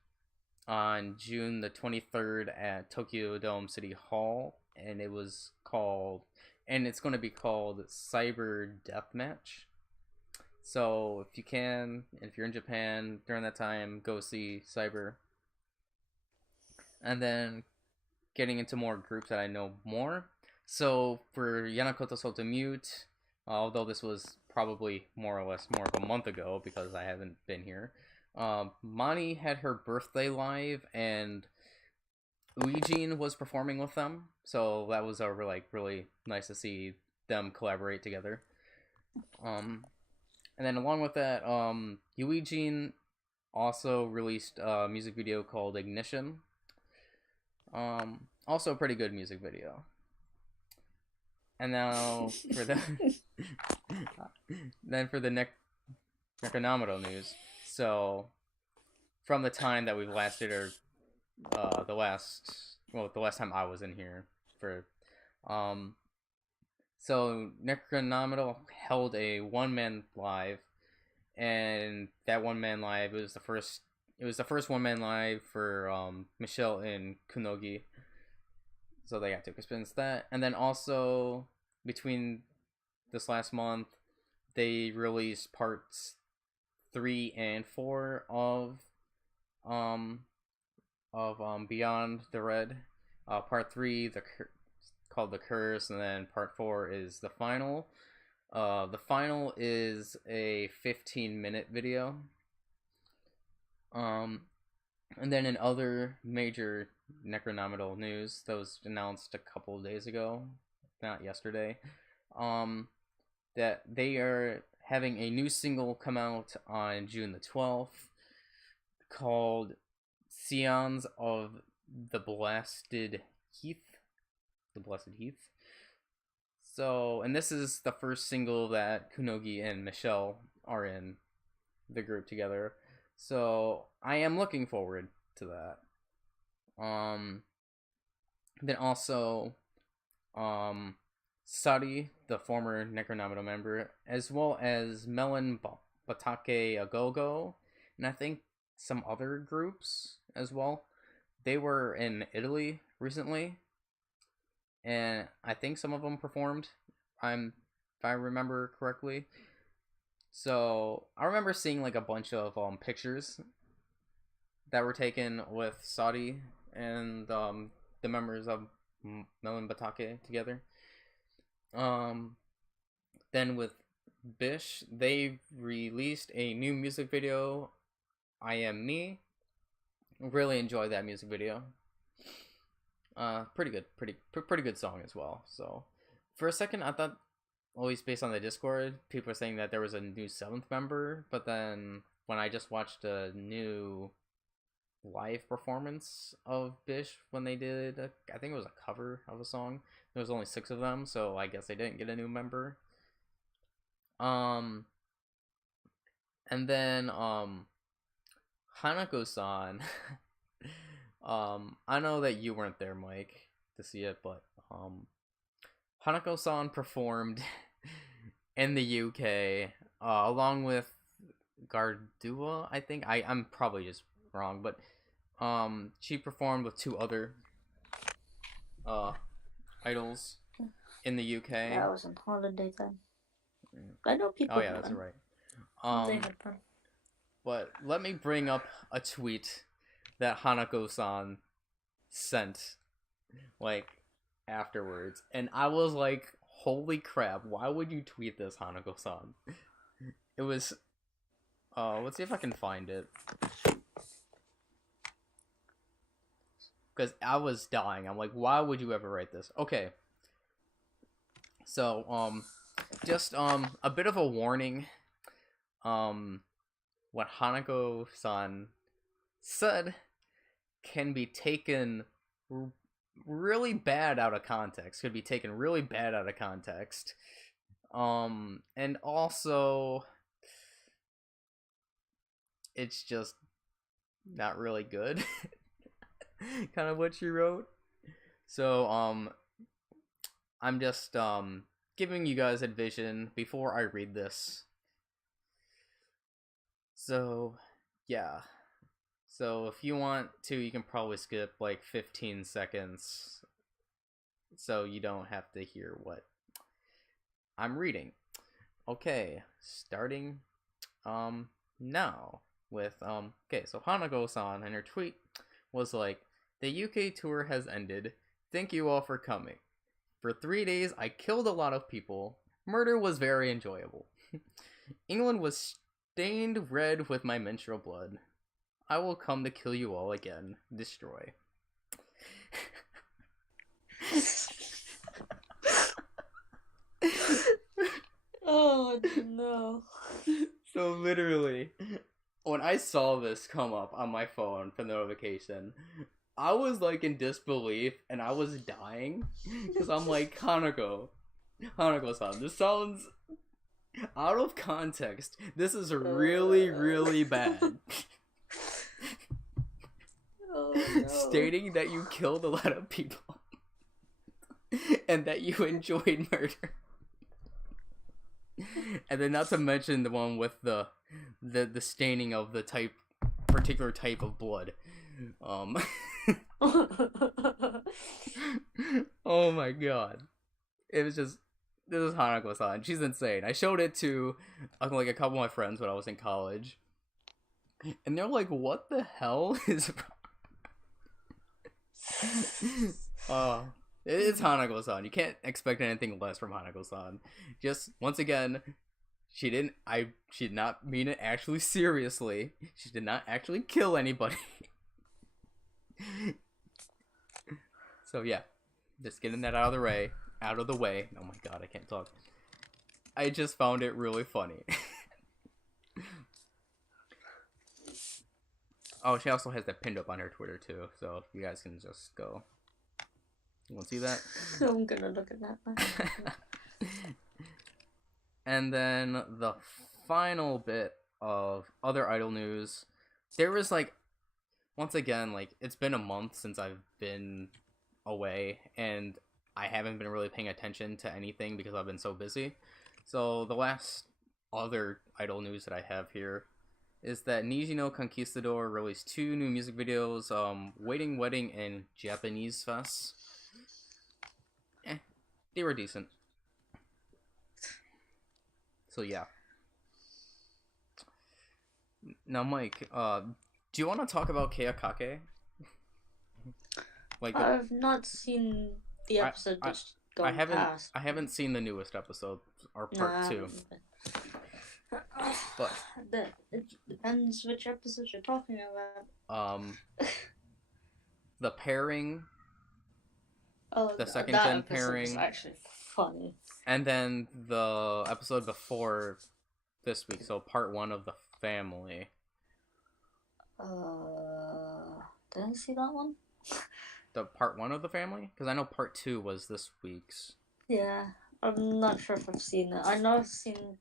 on June the 23rd at Tokyo Dome City Hall, and it's going to be called Cyber Deathmatch. So if you can, if you're in Japan during that time, go see Cyber. And then getting into more groups that I know more. So for Yanakoto Sota Mute, although this was probably more or less more of a month ago because I haven't been here, Mani had her birthday live and Uijin was performing with them. So that was really nice to see them collaborate together. And then along with that, Uijin also released a music video called Ignition. Also a pretty good music video. And now for the Necronomicon news. So from the time that we've last did the last time I was in here for so Necronomicon held a one-man live, and that one-man live was the first one-man live for Michelle and Kunogi. So they got to experience that. And then also between this last month, they released parts 3 and 4 of Beyond the Red. Part 3 called The Curse, and then part 4 is the final. The final is a 15-minute video. And then in other major Necronomicon news that was announced a couple of days ago, not yesterday, that they are having a new single come out on June the 12th called Scions of the Blasted Heath. So, and this is the first single that Kunogi and Michelle are in the group together. So I am looking forward to that. Then also, Sadi, the former Necronomicon member, as well as Melon Batake Agogo, and I think some other groups as well. They were in Italy recently, and I think some of them performed. If I remember correctly. So I remember seeing like a bunch of pictures that were taken with Saudi and the members of Melon Batake together. Then with Bish, they released a new music video, I Am Me. Really enjoyed that music video. Pretty good, pretty good song as well. So for a second I thought, always based on the Discord, people were saying that there was a new 7th member, but then when I just watched a new live performance of Bish when they did, I think it was a cover of a song, there was only 6 of them, so I guess they didn't get a new member. And then Hanako-san, I know that you weren't there, Mike, to see it, but Hanako-san performed in the UK along with Gardua, I think. I'm probably just wrong, but she performed with 2 other idols in the UK. Yeah, I was on holiday then. I know people. Oh yeah, that's right. They had fun. But let me bring up a tweet that Hanako-san sent, like, afterwards, and I was like, holy crap, why would you tweet this, Hanako-san? It was, let's see if I can find it, because I was dying. I'm like, why would you ever write this? Okay, so, just, a bit of a warning, what Hanako-san said can be taken really bad out of context. Could be taken really bad out of context. And also, it's just not really good. Kind of what she wrote. So, I'm just, giving you guys a vision before I read this. So, yeah. So, if you want to, you can probably skip like 15 seconds so you don't have to hear what I'm reading. Okay, starting now with okay, so Hanako-san in her tweet was like, the UK tour has ended. Thank you all for coming. For 3 days I killed a lot of people. Murder was very enjoyable. England was stained red with my menstrual blood. I will come to kill you all again. Destroy. Oh no. So literally, when I saw this come up on my phone for notification, I was like in disbelief and I was dying because I'm like, Hanako-san, this sounds out of context. This is really, really bad. Oh, no. Stating that you killed a lot of people and that you enjoyed murder. And then not to mention the one with the staining of the particular type of blood. Oh my god. It was just, this is Hanako-san. She's insane. I showed it to like a couple of my friends when I was in college. And they're like, what the hell is it's Hanako-san. You can't expect anything less from Hanako-san. Just, once again, she did not mean it actually seriously. She did not actually kill anybody. So yeah, just getting that out of the way. Oh my god, I can't talk. I just found it really funny. Oh, she also has that pinned up on her Twitter too, so you guys can just go. You want to see that? I'm gonna look at that one. And then the final bit of other idol news, there was like once again, like, it's been a month since I've been away, and I haven't been really paying attention to anything because I've been so busy. So the last other idol news that I have here is that Niji no Conquistador released 2 new music videos, Waiting Wedding and Japanese Fest. They were decent. So yeah. Now, Mike, do you want to talk about Keakake? Like, I've not seen the episode that's gone past. I haven't seen the newest episode, or part 2. But it depends which episode you're talking about. The pairing. Oh, the second that gen episode pairing was actually funny. And then the episode before this week, so part 1 of the family. Didn't see that one. The part 1 of the family? Because I know part 2 was this week's. Yeah, I'm not sure if I've seen it. I know I've seen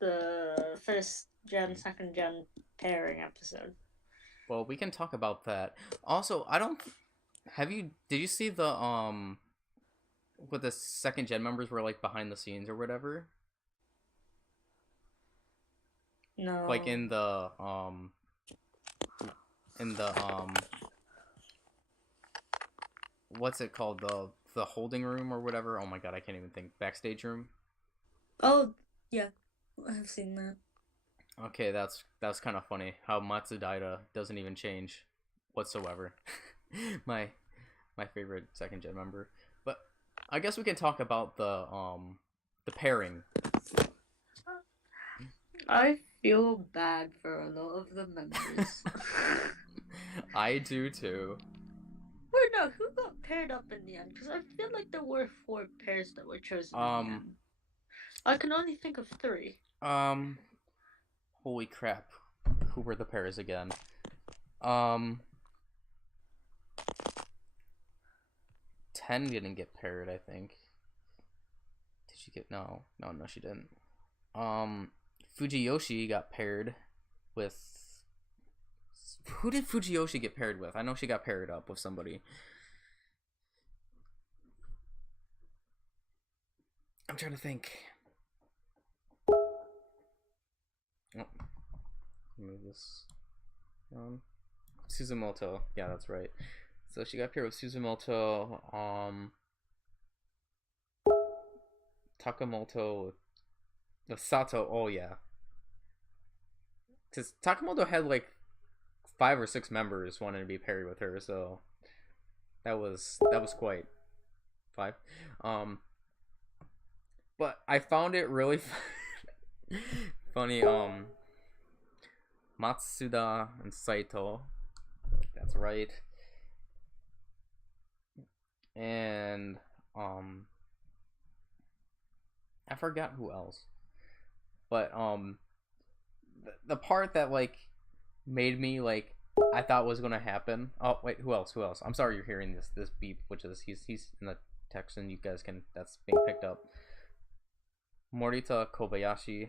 the first gen, second gen pairing episode. Well, we can talk about that. Also, did you see the what the second gen members were like behind the scenes or whatever? No. Like in the what's it called, the holding room or whatever? Oh my god, I can't even think. Backstage room. Oh yeah, I've seen that. Okay, that's kind of funny how Matsudaira doesn't even change whatsoever. my favorite second gen member. But I guess we can talk about the pairing. I feel bad for a lot of the members. I do too. Wait, no, who got paired up in the end? Because I feel like there were 4 pairs that were chosen in the end. I can only think of 3. Holy crap. Who were the pairs again? 10 didn't get paired, I think. Did she get... No, she didn't. Fujiyoshi got paired with... Who did Fujiyoshi get paired with? I know she got paired up with somebody. I'm trying to think. Oh. Move this on. Suzumoto. Yeah, that's right. So she got paired with Suzumoto. Takamoto. Sato. Oh yeah. Because Takamoto had like 5 or 6 members wanting to be paired with her, so that was quite 5. But I found it really funny. Matsuda and Saito. That's right. And I forgot who else. But the part that like made me like I thought was gonna happen. Oh wait, who else? I'm sorry you're hearing this beep, which is he's in the text and you guys can, that's being picked up. Morita Kobayashi.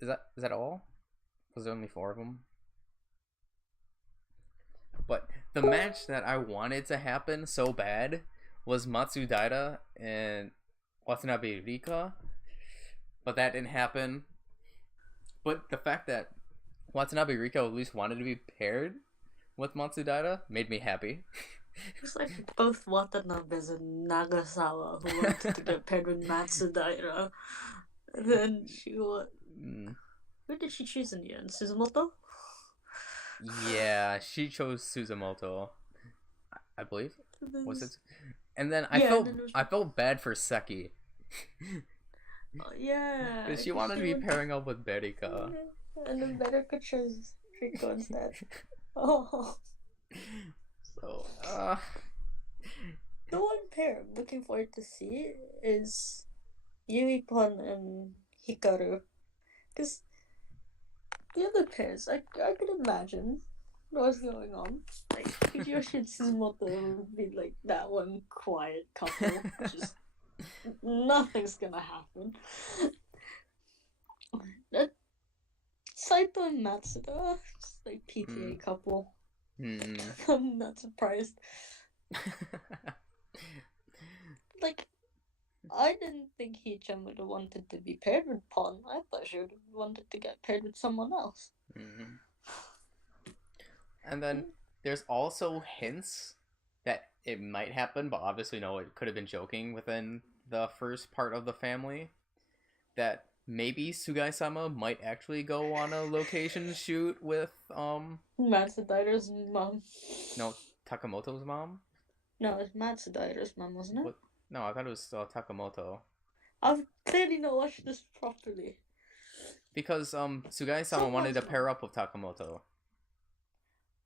Is that all? Was there only 4 of them? But the match that I wanted to happen so bad was Matsudaira and Watanabe Rika, but that didn't happen. But the fact that Watanabe Rika at least wanted to be paired with Matsudaira made me happy. It's like both Watanabes and Nagasawa who wanted to get paired with Matsudaira. And then she Who did she choose in the end? Suzumoto? Yeah, she chose Suzumoto, I believe. Was it? And then Yeah, I felt bad for Seki. Yeah. Because she wanted to be pairing up with Berika. And then Berika chose Riko instead. Oh. So, The one pair I'm looking forward to see is Yui-pon and Hikaru. Because the other pairs, I could imagine what's going on. Like, Fujiyoshi and Suzumoto would be like that one quiet couple. Just nothing's gonna happen. Saito and Matsuda, like PTA couple. Hmm. I'm not surprised. Like, I didn't think Hee-chan would have wanted to be paired with Pon. I thought she would have wanted to get paired with someone else. Hmm. And then there's also hints that it might happen, but obviously no, it could have been joking within the first part of the family. That maybe Sugai-sama might actually go on a location shoot with Matsudaira's mom. no, Takamoto's mom. No, it's Matsudaira's mom, wasn't it? What? No, I thought it was Takamoto. I've clearly not watched this properly. Because Sugai-sama wanted to pair up with Takamoto.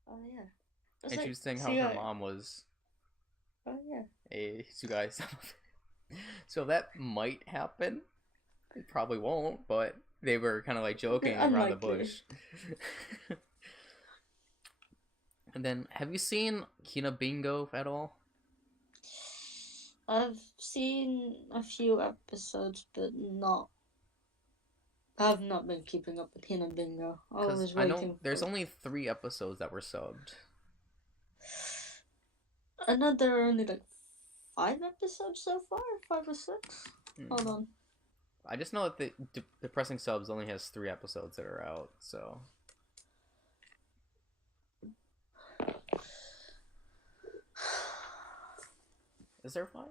Oh yeah. And she was saying how her mom was Oh yeah. a Sugai-sama. So that might happen. It probably won't, but they were kind of like joking around the bush. And then, have you seen Kina Bingo at all? I've seen a few episodes, but not. I've not been keeping up with Hina Bingo. I was I waiting. know there's only 3 episodes that were subbed. I know there are only like 5 episodes so far, 5 or 6. Hold on. I just know that the Depressing Subs only has 3 episodes that are out, so. Is there 5?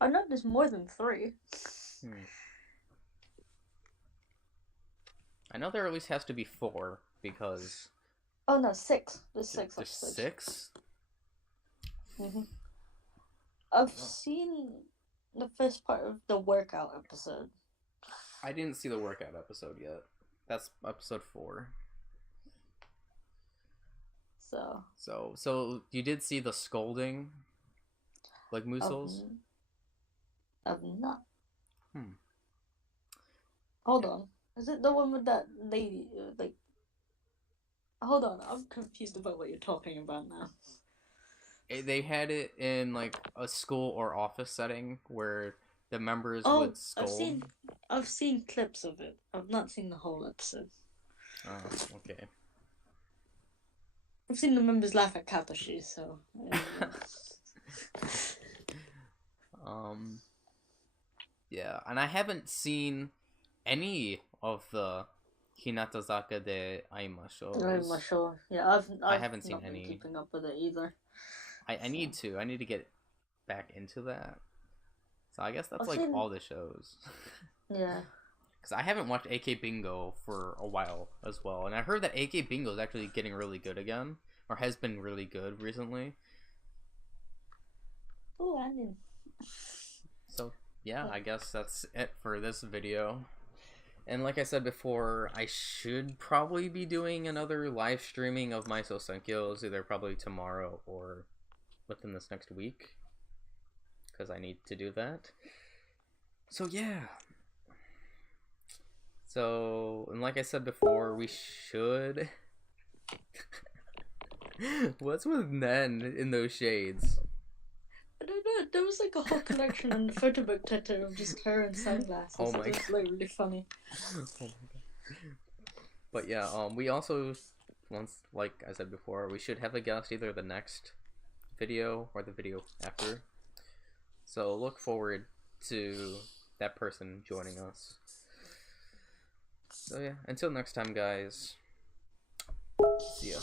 I know there's more than 3. I know there at least has to be 4 because. Oh no, 6. There's 6 There's episodes. 6? I've seen the first part of the workout episode. I didn't see the workout episode yet. That's episode 4. So you did see the scolding, like Muso's? I've not. Hold on. Is it the one with that lady? Like, hold on. I'm confused about what you're talking about now. They had it in like a school or office setting where the members would scold. I've seen clips of it. I've not seen the whole episode. Oh, okay. I've seen the members laugh at Katoshi, so. Yeah, and I haven't seen any of the Hinatazaka de Aimashou. Yeah, I haven't seen not been any. keeping up with it either. I need to. I need to get back into that. So I guess that's all the shows. Yeah. Because I haven't watched AK Bingo for a while as well. And I heard that AK Bingo is actually getting really good again. Or has been really good recently. Oh, I mean. So, yeah, I guess that's it for this video. And like I said before, I should probably be doing another live streaming of my Sosenkyos, either probably tomorrow or within this next week. Because I need to do that. So, yeah. So, and like I said before, we should... What's with Nen in those shades? I don't know, there was like a whole collection in the photo book tattoo of just her and sunglasses. Oh my god. It was like really funny. Oh my god. But yeah, we also, once, like I said before, we should have a guest either the next video or the video after. So look forward to that person joining us. So yeah, until next time guys, see ya.